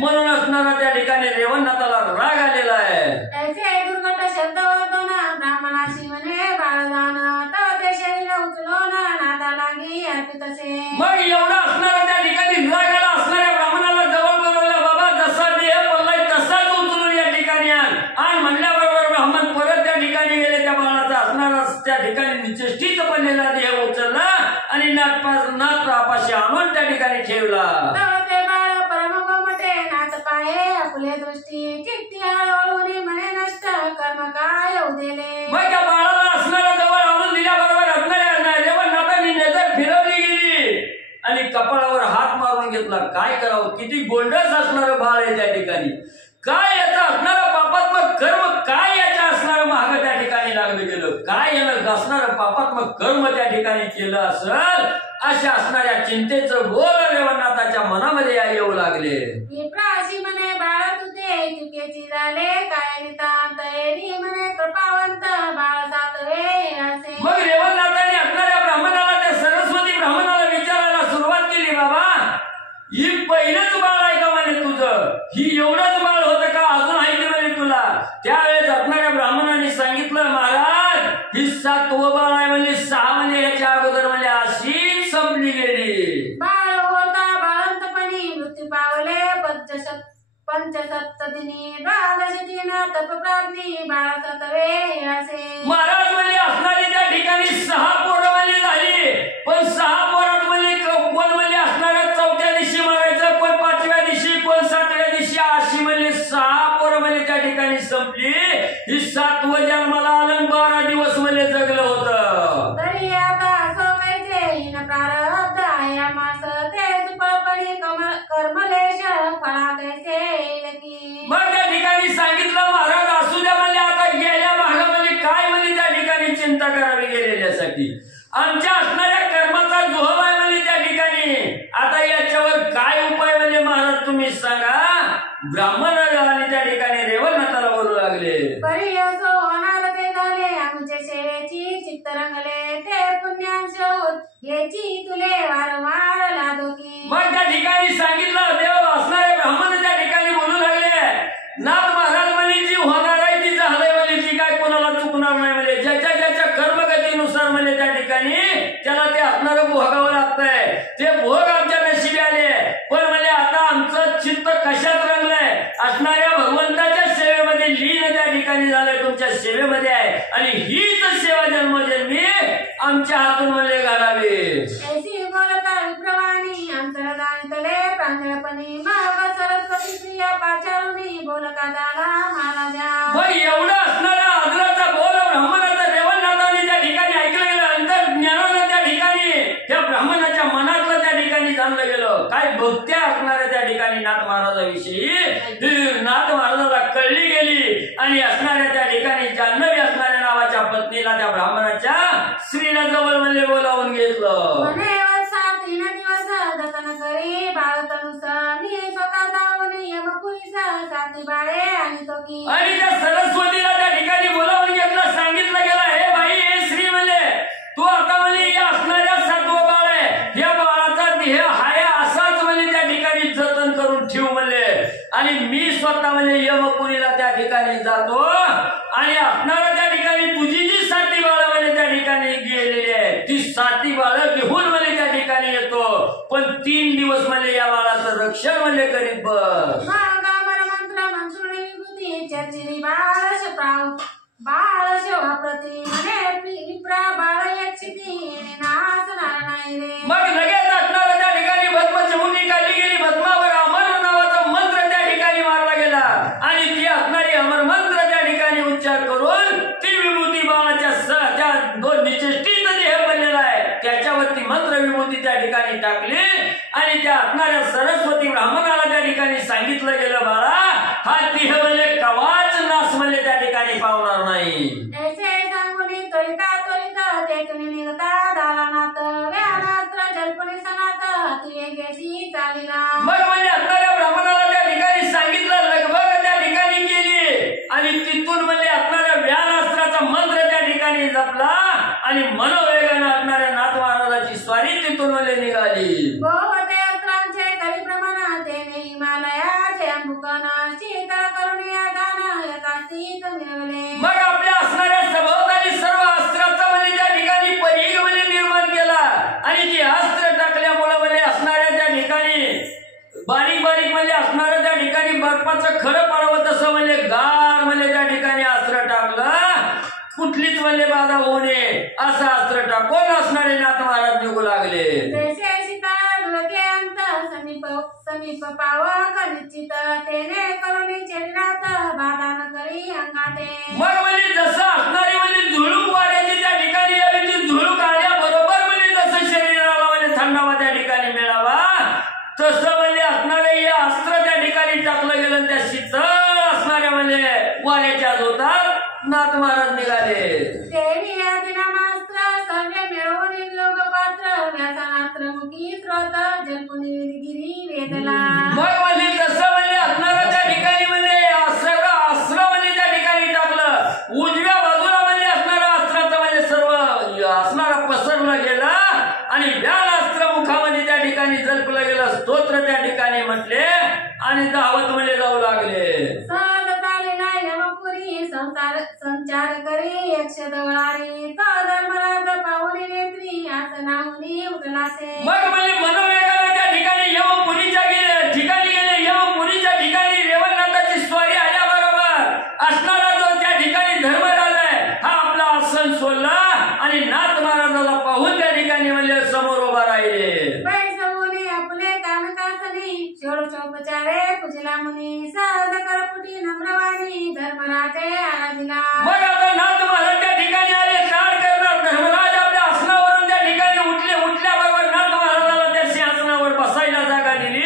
म्हणून असणारा त्या ठिकाणी रेवणनाथाला राग आलेला आहे. ऐसे दुर्घट शब्द वर्तन ब्राह्मणाशी म्हणे बाळदान तर ते शरीर उचलून नादा लागी अर्पितसे. मग एवढा असणारा त्या ठिकाणी राग आला. असणाऱ्या ब्राह्मणाला जवळ बोलवला. बाबा जसा देह पडलाय तसाच उचलून या ठिकाणी आण म्हणल्याबरोबर ब्राह्मण परत त्या ठिकाणी गेले. त्या बाळाचा असणारा त्या ठिकाणी निश्चित पडलेला देह उचलला आणि नाथपाशी आणून त्या ठिकाणी ठेवला. ते बाळ परमगोमटे नाथ पाहे आपले दृष्टी चित्ती हळूहळू म्हणे नष्ट कर्म काय उदेले. मग त्या बाळाला असणारा जवळ आणून दिल्याबरोबर असणाऱ्या रेवणनाथांनी नजर फिरवली गेली आणि कपाळावर हात मारून घेतला. काय करावं, किती गोंडस असणारं बाळ आहे त्या ठिकाणी. काय याचा असणारं पापात्मक कर्म, काय याच्या असणारं महाग त्या ठिकाणी लागलं गेलं, काय यानं असणारं पापात्मक कर्म त्या ठिकाणी केलं असेल, अशा असणाऱ्या चिंतेचं बोल रेवणनाथाच्या मनामध्ये येऊ लागले. विप्राशी म्हणे बाळ तुझे चुकीची झाले काय नितांत एरी म्हणे कृपावंत बाळ सातवे असे. मग रेवणनाथाने असणाऱ्या ब्राह्मणाला त्या सरस्वती ब्राह्मणाला विचारायला सुरुवात केली. बाबा ही पहिलंच बाळ आहे का म्हणे तुझं, ही एवढंच बाळ होतं का, अजून आहे की म्हणे तुला. त्यावेळेस असणाऱ्या ब्राह्मणाने सांगितलं महाराज ही 7वं बाळ आहे म्हणजे 6 म्हणजे याच्या अगोदर म्हणजे अशीच संपली गेली. बाळ होता बाळंतपणी मृत्यू पावले पंचसप्तदिनी द्वादशतीन तप प्राज्ञी बाळ सातवे असे. महाराज म्हणजे असणारी त्या ठिकाणी 6 पोरं म्हणजे झाली. पण 6 पोरात म्हणजे कोण म्हणजे असणाऱ्या 4थ्या दिवशी मारायचं, कोण 5व्या दिवशी, कोण 7व्या दिवशी, अशी म्हणजे 6 पोरं म्हणजे त्या ठिकाणी संपली. ही 7वं जन्माला आलं 12 दिवस म्हणजे जगलं होतं. तरी आता असं कैसे हिन प्रारब्ध आहे आमास तेच पळपणी कर्मलेश फळा कैसे येईल की. मग त्या ठिकाणी सांगितलं महाराज असू द्या म्हणजे आता गेल्या भागामध्ये काय म्हणजे त्या ठिकाणी चिंता करावी गेलेल्यासाठी. आमच्या असणाऱ्या कर्माचा जोहब आहे म्हणजे त्या ठिकाणी. आता याच्यावर काय उपाय म्हणजे महाराज तुम्ही सांगा. ब्राह्मण आणि त्या ठिकाणी रेवणनाथाला बोलू लागले. परी असो होणार ते झाले आमचे सेवेची चित्त रंगले ते पुण्यांश याची तुले वारंवार लादो की. मग त्या ठिकाणी सांगितलं देव असणारे ब्राह्मण त्या ठिकाणी बोलू लागले. नाथ महाराज म्हणजे जी होणार आहे ती झालंय म्हणजे ती काय कोणाला चुकणार नाही म्हणजे ज्याच्या ज्याच्या कर्मगतीनुसार म्हणजे त्या ठिकाणी त्याला ते असणारं भोगावं लागतंय. ते भोग आमच्या नशिबी आले. पण म्हणजे आता आमचं चित्त कशात रंगलंय, असणाऱ्या भगवंताच्या सेवेमध्ये लीन त्या ठिकाणी झालंय, तुमच्या सेवेमध्ये आहे आणि हीच सेवा जन्मोजन्मी आमच्या हातून म्हणजे घालावी. ऐसी बोलता विप्रवाणी अंतरदानी तले प्रांजळपणी मग सरस्वती प्रिया पाचारुणी बोलता झाला महाराजा. मग एवढं असणारा आदराचा बोल ब्राह्मणाचा रेवणनाथाने त्या ठिकाणी ऐकलं गेलं. अंतर ज्ञानानं त्या ठिकाणी त्या ब्राह्मणाच्या मनातलं त्या ठिकाणी जाणलं गेलं. काय भक्त्या असणाऱ्या त्या ठिकाणी नाथ महाराजाविषयी नाथ महाराजाला कळली गेली आणि असणाऱ्या त्या ठिकाणी जान्हवी असणाऱ्या नावाच्या पत्नीला त्या ब्राह्मणाच्या स्त्रीला जवळ म्हणजे बोलावून घेतलं. म्हणे वर्षा 3 दिवस दर्शन करी बाळतनुसर मी स्वतः जाऊन यमपुरीस साथी बाळे आणि तो की. आणि त्या सरस्वतीला त्या ठिकाणी बोलावून घेतलं. सांगितलं गेलं हे बाई हे स्त्री म्हणजे तू आता म्हणजे या असणाऱ्या 7वं बाळ आहे, या बाळाचा देह हाय असाच म्हणजे त्या ठिकाणी जतन करून ठेव म्हणले. आणि मी स्वतः म्हणजे यमपुरीला त्या ठिकाणी जातो आणि असणारा त्या ठिकाणी तुझी जी 7 बाळ म्हणजे त्या ठिकाणी गेलेली आहे ती 7 बाळ घेऊन म्हणजे त्या ठिकाणी येतो. पण 3 दिवस म्हणजे या बाळाचं रक्षण म्हणजे करीत बस. मंत्र मंत्रुणी विभूती चर्चिरी बाळश प्राव बाळश प्रति म्हणे विप्रा बाळ यक्षिती नाचणार नाही रे. मग लगेच असणारा त्या ठिकाणी भस्मचमुंडी काढली गेली. भस्मावर अमर नावाचा मंत्र त्या ठिकाणी मारला गेला आणि ती असणारी अमर मंत्र त्या ठिकाणी उच्चार करून ती विभूती बाळाच्या त्या 2 निश्चित देह बनलेला आहे त्याच्यावरती मंत्र विभूती त्या ठिकाणी टाकली आणि त्या असणाऱ्या सरस्वती ब्राह्मणाला त्या ठिकाणी नाही. ऐसे सांगुनी त्वरिता तेकुनी निघता दालनात व्यानास्त्र जल्पुनी सनात अतिवेगेशी चालिला. मग म्हणजे असणाऱ्या ब्राह्मणाला त्या ठिकाणी सांगितलं, लगबग त्या ठिकाणी केली आणि तिथून म्हणजे असणाऱ्या व्यानास्त्राचा मंत्र त्या ठिकाणी जपला आणि मनोवेगाने असणाऱ्या नाथ महाराजाची स्वारी तिथून म्हणजे निघाली. बहुते अस्त्रांचे करिप्रमाण तेने हिमालयाचे अंबुकन शीतळ करुणी आदान यथास्थित मिळवले. मग आपल्या असणाऱ्या सभोवताली सर्व अस्त्राचा म्हणजे त्या ठिकाणी परिघ म्हणजे निर्माण केला आणि ती अस्त्र टाकल्यामुळे म्हणजे असणाऱ्या त्या ठिकाणी बारीक बारीक म्हणजे असणाऱ्या त्या ठिकाणी बर्फाचं खरं पडावं तसं म्हणजे गार म्हणजे त्या ठिकाणी अस्त्र टाकलं. कुठलीच म्हणजे बाधा होऊ नये असं अस्त्र टाकून असणारे नाथ महाराज निघू लागले. जैसे सीता दुलके अंत समीप पावक निश्चित तेने करुणी शरीरात बाधा न करी अंगाते. मग म्हणजे जसं असणारी म्हणजे झुळूक वाढायची त्या ठिकाणी यावी ती झुळूक आल्याबरोबर म्हणजे जसं शरीराला म्हणजे थंडावा त्या ठिकाणी मिळावा तसं म्हणजे असणारे हे अस्त्र त्या ठिकाणी टाकलं गेलं. त्या शीतळ असणाऱ्या म्हणजे वाऱ्याच्या जोतात नाथ महाराज निघाले. देवी आदिनामास्त्र सव्य मिळवून योग पात्र व्यासानास्त्र मुखी स्रोत जल्पुनी गिरी वेदला. मग म्हणजे तसं म्हणजे असणारा त्या ठिकाणी म्हणजे अस्त्र म्हणजे त्या ठिकाणी टाकलं. उजव्या बाजूला म्हणजे असणारा अस्त्राचं म्हणजे सर्व असणारा पसरलं गेलं आणि व्यानास्त्र मुखामध्ये त्या ठिकाणी जल्पलं गेलं. स्तोत्र त्या ठिकाणी म्हटले आणि धावत म्हणजे जाऊ लागले. सहज चालेला यमपुरी संचार करी यक्षदवळारी तो धर्मराज पाहुणी नेत्री आसनाहुनी उठलासे. मग म्हणजे मनोवेगाने त्या ठिकाणी यमपुरीच्या ठिकाणी गेले. यमपुरीच्या ठिकाणी रेवणनाथाची स्वारी आल्याबरोबर असणारा जो त्या ठिकाणी धर्मराज आहे हा आपला आसन सोडला आणि नाथ महाराजाला पाहून त्या ठिकाणी म्हणजे समोर उभा राहिले. पैसमुनी आपले कानकासनी षोडशोपचारे पूजला मुनी सहज करपुटी नम्रवाणी धर्मराजे आराधिला. मग आता नाथ महाराज त्या ठिकाणी आले. काय करणार? धर्मराज आपल्या आसनावरून त्या ठिकाणी उठल्याबरोबर नाथ महाराजाला त्या सिंहासनावर बसायला जागा दिली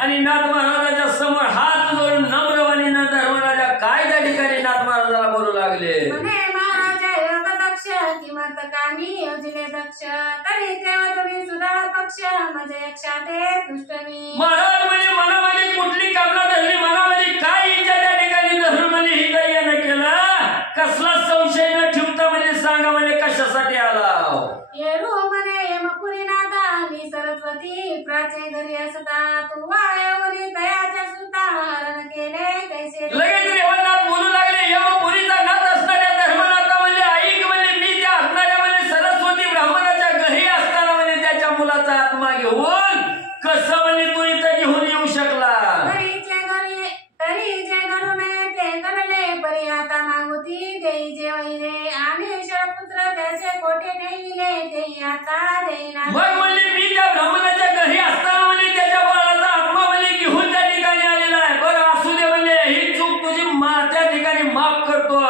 आणि नाथ महाराजाच्या समोर हात जोडून नम्रवाणीनं धर्मराजा काय त्या ठिकाणी नाथ महाराजाला बोलू लागले. म्हणे महाराजा योग दक्ष किमत कामी योजिले दक्ष तरी तेव्हा तुम्ही सुधार पक्ष म्हणजे यक्षाते तुष्टमी. महाराज म्हणजे मनामध्ये कुठली कामना धरली, मनामध्ये काय इच्छा त्या ठिकाणी धरून म्हणजे ही काही न केला. कसला संशय न ठेवता म्हणजे सांगा म्हणजे कशासाठी आला. येरू म्हणे यमपुरी नादा मी सरस्वती प्राचे घरी असता तू वायवनी दयाच्या सुता हरण केले कैसे. लगेच रेवणनाथ बोलू लागले. यमपुरीचा नाथ असणाऱ्या धर्मनाथा म्हणजे ऐक म्हणजे मी त्या असणाऱ्या म्हणजे सरस्वती ब्राह्मणाच्या घरी असताना म्हणजे त्याच्या मुलाचा आत्मा घेऊन कसं म्हणजे तू इथं घेऊन येऊ शकला. तरी जे घडू नये ते घडले परी आता मागुती देई जे वैरे आणि शरपुत्र त्याचे कोठे नेविले देई आता देईना. मग म्हणजे मी त्या ब्राह्मणाच्या घरी असताना म्हणजे त्याच्या बाळाचा आत्मा म्हणजे घेऊन त्या ठिकाणी आलेला आहे. बरं असू दे म्हणजे ही चूक तुझी त्या ठिकाणी माफ करतो.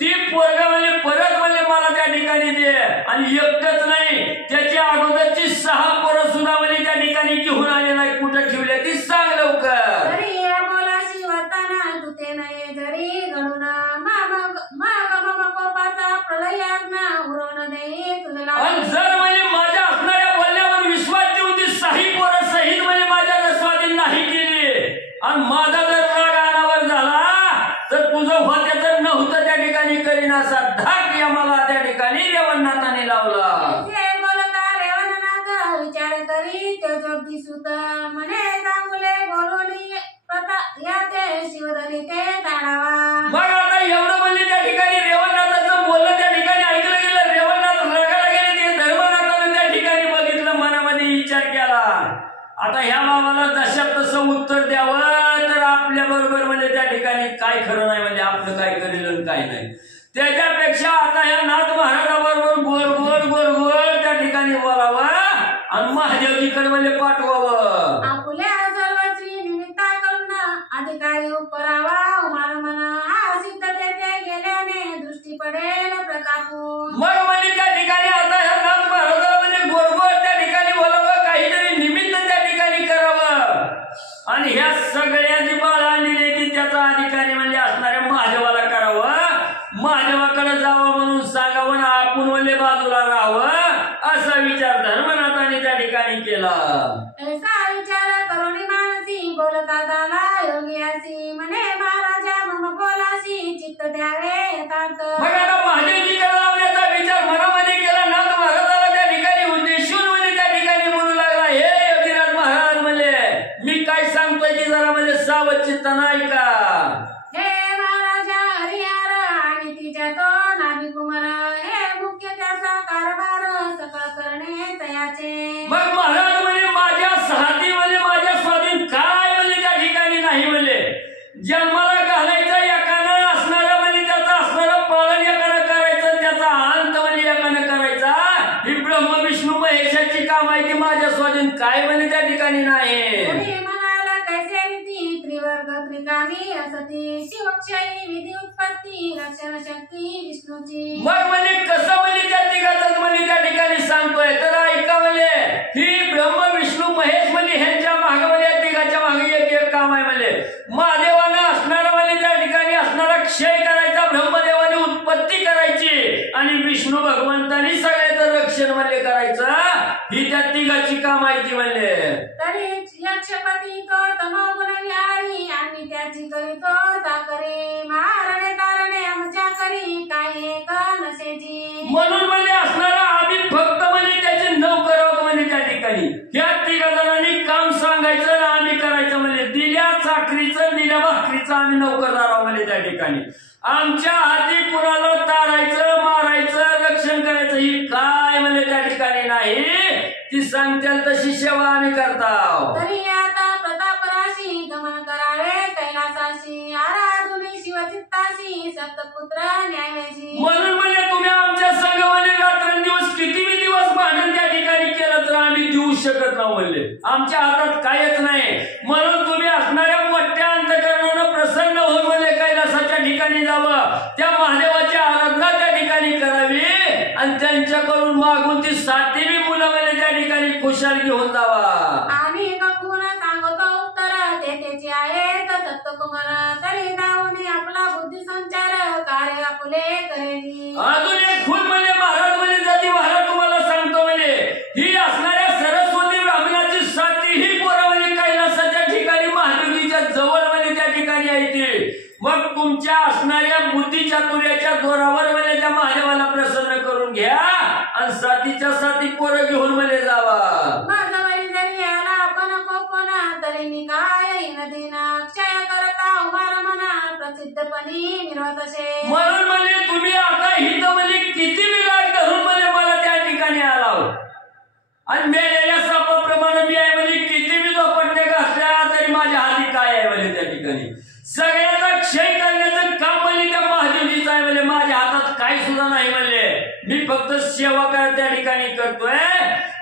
ती पोरगा म्हणजे परत म्हणजे मला त्या ठिकाणी दे आणि एकच नाही त्याच्या अगोदरची 6 पोरं सुद्धा म्हणजे त्या ठिकाणी घेऊन आलेला आहे. कुठं ठेवले ती सांग लवकर. तरी या बोलाशी वर्ताना तुते नये जरी घडून मग कोपाचा प्रलयाग्ना उरवून देई तुझला. आणि जर म्हणजे माझ्या असणाऱ्या बोलण्यावर विश्वास ठेवून ती 6 पोरं सहित म्हणजे माझ्या स्वाधीन नाही केली आणि माझा जर राग अनावर झाला तर तुझं होत्याचं नव्हतं त्या ठिकाणी करीन असा धाक यमाला त्या ठिकाणी रेवणनाथाने लावला. बोलता रेवणनाथ विचार करी ते जोगी सुत म्हणे चांगले बोलून या ते शिवधरी ते ताडावा. मग आता एवढं म्हणजे त्या ठिकाणी रेवणनाथाचं बोलणं त्या ठिकाणी ऐकलं गेलं. रेवणनाथ रगायला गेले. ते धर्मनाथानं त्या ठिकाणी बघितलं, मनामध्ये विचार केला आता ह्या बाबाला जशा तसं उत्तर द्यावं तर आपल्या बरोबर म्हणजे त्या ठिकाणी काय खरं नाही म्हणजे आपलं काय करेल आणि काय नाही. त्याच्यापेक्षा आता ह्या नाथ महाराजाबरोबर गोल त्या ठिकाणी बोलावं आणि महादेवजीकडे म्हणजे पाठवावं. आपल्या सर्वची निमित्ता करून अधिकारी उपरावा उमार म्हणा हा सिद्ध तेथे गेल्याने दृष्टी पडेल प्रतापून. मग म्हणजे त्या ठिकाणी आता ह्या नाथ महाराजाला म्हणजे गोल त्या ठिकाणी बोलावं, काहीतरी निमित्त त्या ठिकाणी करावं आणि ह्या सगळ्या जी बाळ आणलेली ती त्याचा अधिकारी म्हणजे असणाऱ्या महादेवाला करावं. महादेवा करता झाला योगी असी म्हणे महाराजा मम बोलासी चित्त द्यावे यथार्थ. मग आता महादेवजीकडे लावण्याचा विचार मनामध्ये केला. नाथ महाराजाला त्या ठिकाणी उद्देशून म्हणजे त्या ठिकाणी बोलू लागला, हे योगीराज महाराज म्हणले मी काय सांगतोय की जरा म्हणजे सावध चित्तानं ऐका. हे महाराजा हरिहर आणि तिच्या तो नाभी कुमार हे मुख्य त्याचा कारभार सकळ करणे तयाचे. मग महाराज म्हणजे माझ्या साथी म्हणजे माझ्या स्वाधीन काय म्हणजे त्या ठिकाणी नाही म्हणले. जन्माला घालायचं एकानं असणारं म्हणजे त्याचं असणारं पालन एकानं करायचं, त्याचा अंत म्हणजे एकानं करायचा. ही ब्रह्म विष्णू महेशाची काम आहे की माझ्या स्वाधीन काय म्हणजे त्या ठिकाणी नाही. कोणी म्हणाला कैसे रीती त्रिवर्ग त्रिकामी असती शिवक्षयी विधी उत्पत्ती रक्षण शक्ती विष्णूची. मग म्हणजे कसं म्हणजे त्या तिघाचं म्हणजे त्या ठिकाणी सांगतोय तर ऐका म्हणजे ही ब्रह्म विष्णू महेश म्हणजे ह्यांच्या मागे म्हणजे तिघाच्या मागे एक एक काम आहे म्हणजे. महादेवानं असणारा म्हणजे त्या ठिकाणी असणारा क्षय करायचा, ब्रह्मदेवाने उत्पत्ती करायची आणि विष्णू भगवंतानी सगळ्याचं रक्षण म्हणजे करायचं. ही त्या तिघाची काम आहे ती म्हणले. तरी यक्षपती तो तमोगुण विहारी आम्ही त्याची करीतो ताकरे महारणे तारणे आमच्या करी काय एक नसेजी. म्हणून म्हणजे असणारा आम्ही फक्त म्हणजे त्याचे नौकर आहोत म्हणजे त्या ठिकाणी. ह्या तिघा जणांनी काम सांगायचं ना आम्ही करायचं म्हणजे. दिल्या चाकरीचं दिल्या भाकरीचं आम्ही नौकरदार आहोत म्हणजे त्या ठिकाणी. आमच्या हाती कुणाला तारायचं मारायचं रक्षण करायचं ही काय म्हणजे त्या ठिकाणी नाही. ती सांगतील तशी सेवा आम्ही करतो. तरी आता प्रतापराशी गमन करावे कैलासाशी आराधुनी शिवचित्ताशी सप्तपुत्र न्यायवेशी. म्हणून म्हणजे तुम्ही आमच्या संघ म्हणजे रात्रंदिवस किती दिवस भांडण त्या ठिकाणी केलं तर आम्ही देऊ शकत नाही म्हणले. आमच्या हातात कायच नाही. म्हणून तुम्ही असणाऱ्या मोठ्या अंतकरणानं प्रसन्न होऊन म्हणजे कैलासाच्या ठिकाणी जावं, त्या महादेवाची आराधना त्या ठिकाणी करावी आणि त्यांच्याकडून मागून ती सातवी मुलं म्हणजे त्या ठिकाणी खुशाल घेऊन जावा. आम्ही ककून सांगतो उत्तर ते त्याचे आहेत सप्तकुमार तरी दावणे आपला बुद्धी संचार कार्य आपले करेली. अजून एक खून म्हणजे महाराज म्हणजे जाती महाराज तुम्हाला सांगतो म्हणजे ही असणाऱ्या सरस्वती ब्राह्मणाची साती ही पोरं म्हणजे कैलासाच्या ठिकाणी महादेवजीच्या जवळ म्हणजे त्या ठिकाणी यायची. मग तुमच्या असणाऱ्या बुद्धी चातुर्याच्या जोरावर म्हणजे त्या महादेवाला प्रसन्न करून घ्या आणि सातीच्या साती पोरं घेऊन म्हणजे जावा. माझा वरी जरी आला आपण कोपना तरी मी काय नदीना क्षय करता उभार म्हणा प्रसिद्धपणी मिरवतसे. म्हणून म्हणजे तुम्ही आता हित म्हणजे किती विराट धरून म्हणजे मला त्या ठिकाणी आला आणि मेलेल्या सापाप्रमाणे मी आहे म्हणजे किती मी झोपटणे घातल्या तरी माझ्या हाती काय आहे म्हणजे त्या ठिकाणी. सगळ्याचा क्षय करण्याचं काम म्हणजे त्या महादेवजीचं आहे म्हणजे. माझ्या हातात काही सुद्धा नाही म्हणले. मी फक्त सेवा कर त्या ठिकाणी करतोय.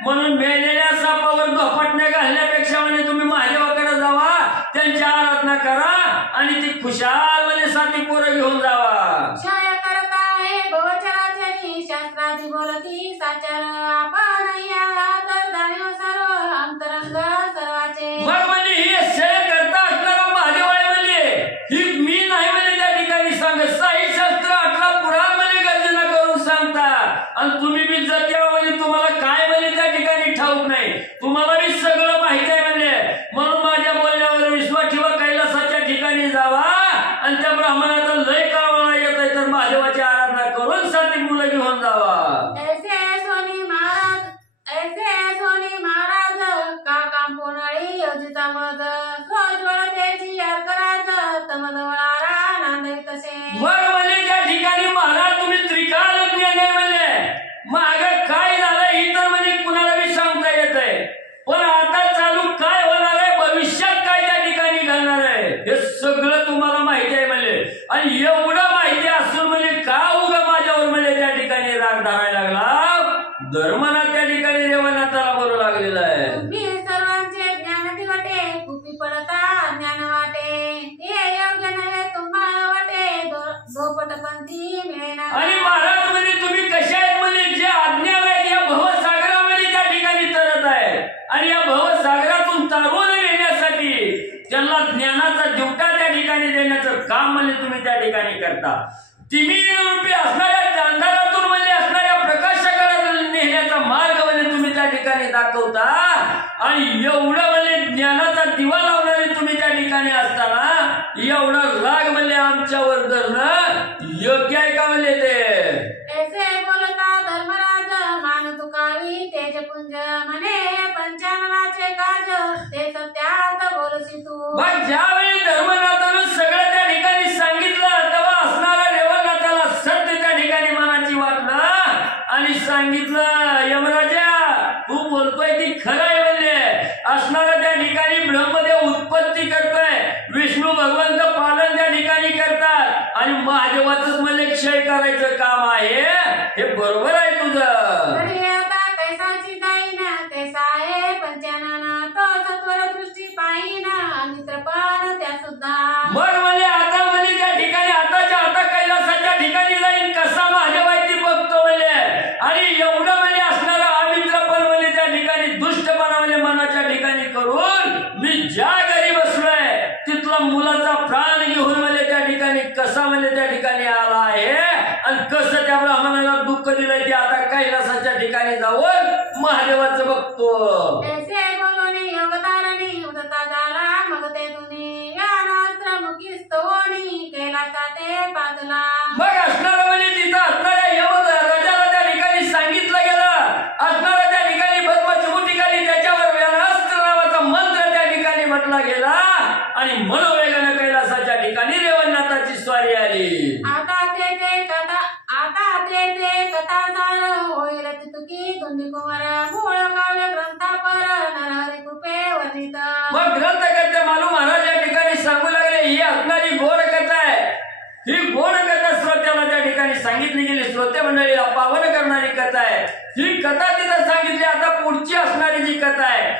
म्हणून मेलेल्या सापावर झोपटणे घालण्यापेक्षा म्हणजे तुम्ही महादेवाकडे जावा, त्यांची आराधना करा आणि ती खुशाल म्हणजे साती पोरं घेऊन जावा. क्षय करता हे भवचराचरी शास्त्रादी बोलती साचर आपण या तर जाणीव सर्व अंतरंग सर्वाचे. मग म्हणजे हे क्षय करता असणारा महादेव आहे म्हणजे ही मी नाही म्हणजे त्या ठिकाणी सांगत. साई शास्त्र आठला पुराण म्हणजे गर्जना करून सांगता आणि तुम्ही बी जत्या म्हणजे तुम्हाला काय म्हणजे त्या ठिकाणी ठाऊक नाही. तुम्हाला बी सगळं माहिती आहे म्हणजे. म्हणून माझ्या बोलण्यावर विश्वास ठेवा, कैलासाच्या ठिकाणी जावा आणि त्या ब्राह्मणाचा लय कावळा येत आहे तर महादेवाची आराधना करून साती मुलं घेऊन जावा. ऐसे सोनी महाराज का काम पोनळी योजिता मज सोज्वळ तेजी अर्कराज तमदवळारा नांदवी तसे. मग म्हणजे त्या ठिकाणी महाराज तुम्ही त्रिकाल ज्ञान आहे म्हणले. माग काय झालं ही तर म्हणजे कुणाला बी सांगता येत आहे. पण आता चालू काय होणार आहे, भविष्यात काय त्या ठिकाणी घडणार आहे हे सगळं तुम्हाला माहिती आहे म्हणले. आणि एवढं माहिती असून म्हणजे का उगा माझ्यावर म्हणजे त्या ठिकाणी राग धरायला लागला. धर्मनाथ त्या ठिकाणी रेवनाथाला बोलू लागलेला आहे. तुम्ही सर्वांचे ज्ञान दिवटे कुपी पडता ज्ञान वाटे हे योग्य नव्हे तुम्हाला वाटे गोपटपंथी मिळेना. आणि महाराज म्हणजे तुम्ही कशा आहेत म्हणजे जे अज्ञान आहे या भवसागरामध्ये त्या ठिकाणी तरत आहे आणि या भवसागरातून तारून येण्यासाठी त्यांना ज्ञानाचा दिवटा त्या ठिकाणी देण्याचं काम म्हणजे तुम्ही त्या ठिकाणी करता. तिमिरूपी असणाऱ्या चांदणातून म्हणजे असणाऱ्या प्रकाशकाला नेण्याचा मार्ग म्हणजे तुम्ही त्या ठिकाणी दाखवता आणि एवढं म्हणजे ज्ञानाचा दिवा लावणारे तुम्ही त्या एवढा राग म्हणले आमच्यावर धरणं योग्य आहे का म्हणले ते? ऐसे बोलता धर्मराज मान तुकावी तेजपुंज म्हणे पंचाननाचे काज ते सत्यात बोलसी तू. पण ज्यावेळी धर्मनाथानं सगळं त्या ठिकाणी सांगितलं तेव्हा असणारा रेवणनाथाला सत्य त्या ठिकाणी मनाची वाटलं आणि सांगितलं यमराजा तू बोलतोय ती खरं आहे म्हणले. असणारा त्या ठिकाणी ब्रह्मदेव उत्पत्ती करतोय, विष्णू भगवंत पालन त्या ठिकाणी करतात आणि महादेवाचंच म्हणले क्षय करायचं काम आहे. हे बरोबर आहे तुझं. तरी आता कैसाची जाईना कैसा आहे पंचानना तो सत्वर दृष्टी पाहिना मित्रपण त्या सुद्धा. मग म्हणले आता म्हणले त्या ठिकाणी आताच्या आता कैलासाच्या ठिकाणी जाईन कसा महादेव आहे ती बघतो म्हणले. आणि एवढं म्हणजे असणारा अमित्रपण म्हणजे त्या ठिकाणी दुष्टपणा म्हणजे मनाच्या ठिकाणी करून मी ज्या घरी बसलोय तिथला मुलाचा प्राण घेऊन म्हणजे त्या ठिकाणी कसा म्हणजे त्या ठिकाणी आला आहे आणि कसं त्या ब्राह्मणाला दुःख दिलंय ते आता कैलासाच्या ठिकाणी जाऊन महादेवाचं बघतो. ऐसे बोलून योगदारणी उदता झाला मग ते तुम्ही या नास्त्र मुखी स्तवणी कैलासा ते पातला. मग असणारा म्हणजे तिथं असणाऱ्या यमराजाला त्या ठिकाणी सांगितलं गेलं, असणारा त्या ठिकाणी भस्मचिमुटीखाली त्याच्यावर व्यानास्त्र नावाचा मंत्र त्या ठिकाणी म्हटला गेला आणि मनोवेगानं कैलासाच्या ठिकाणी रेवणनाथाची स्वारी आली. आता ते कथा सार होईल तितुकी दुंडी कुमार मूळ गावले ग्रंथापर नरहरी कृपे वर्णित. मग ग्रंथकर्ते मालू महाराज या ठिकाणी सांगू लागले ही असणारी गोड कथा आहे. ही गोड कथा श्रोत्याला त्या ठिकाणी सांगितली गेली, श्रोते मंडळीला पावन करणारी कथा आहे. ही कथा तिथं सांगितली. आता पुढची असणारी जी कथा आहे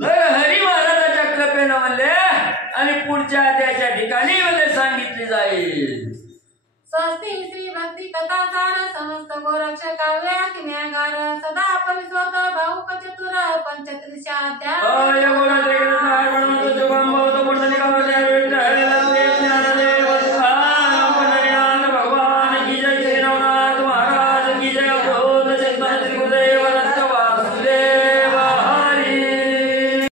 नरहरी महाराजाच्या कृपेनं म्हणले आणि पुढच्या त्याच्या ठिकाणी म्हणजे सांगितली जाईल. स्वस्ती श्री भक्ती कथा सार समस्त गोरक्ष काव्य किन्यागार सदा परिसोत भाऊक चतुर पंचत्रिशाध्याय.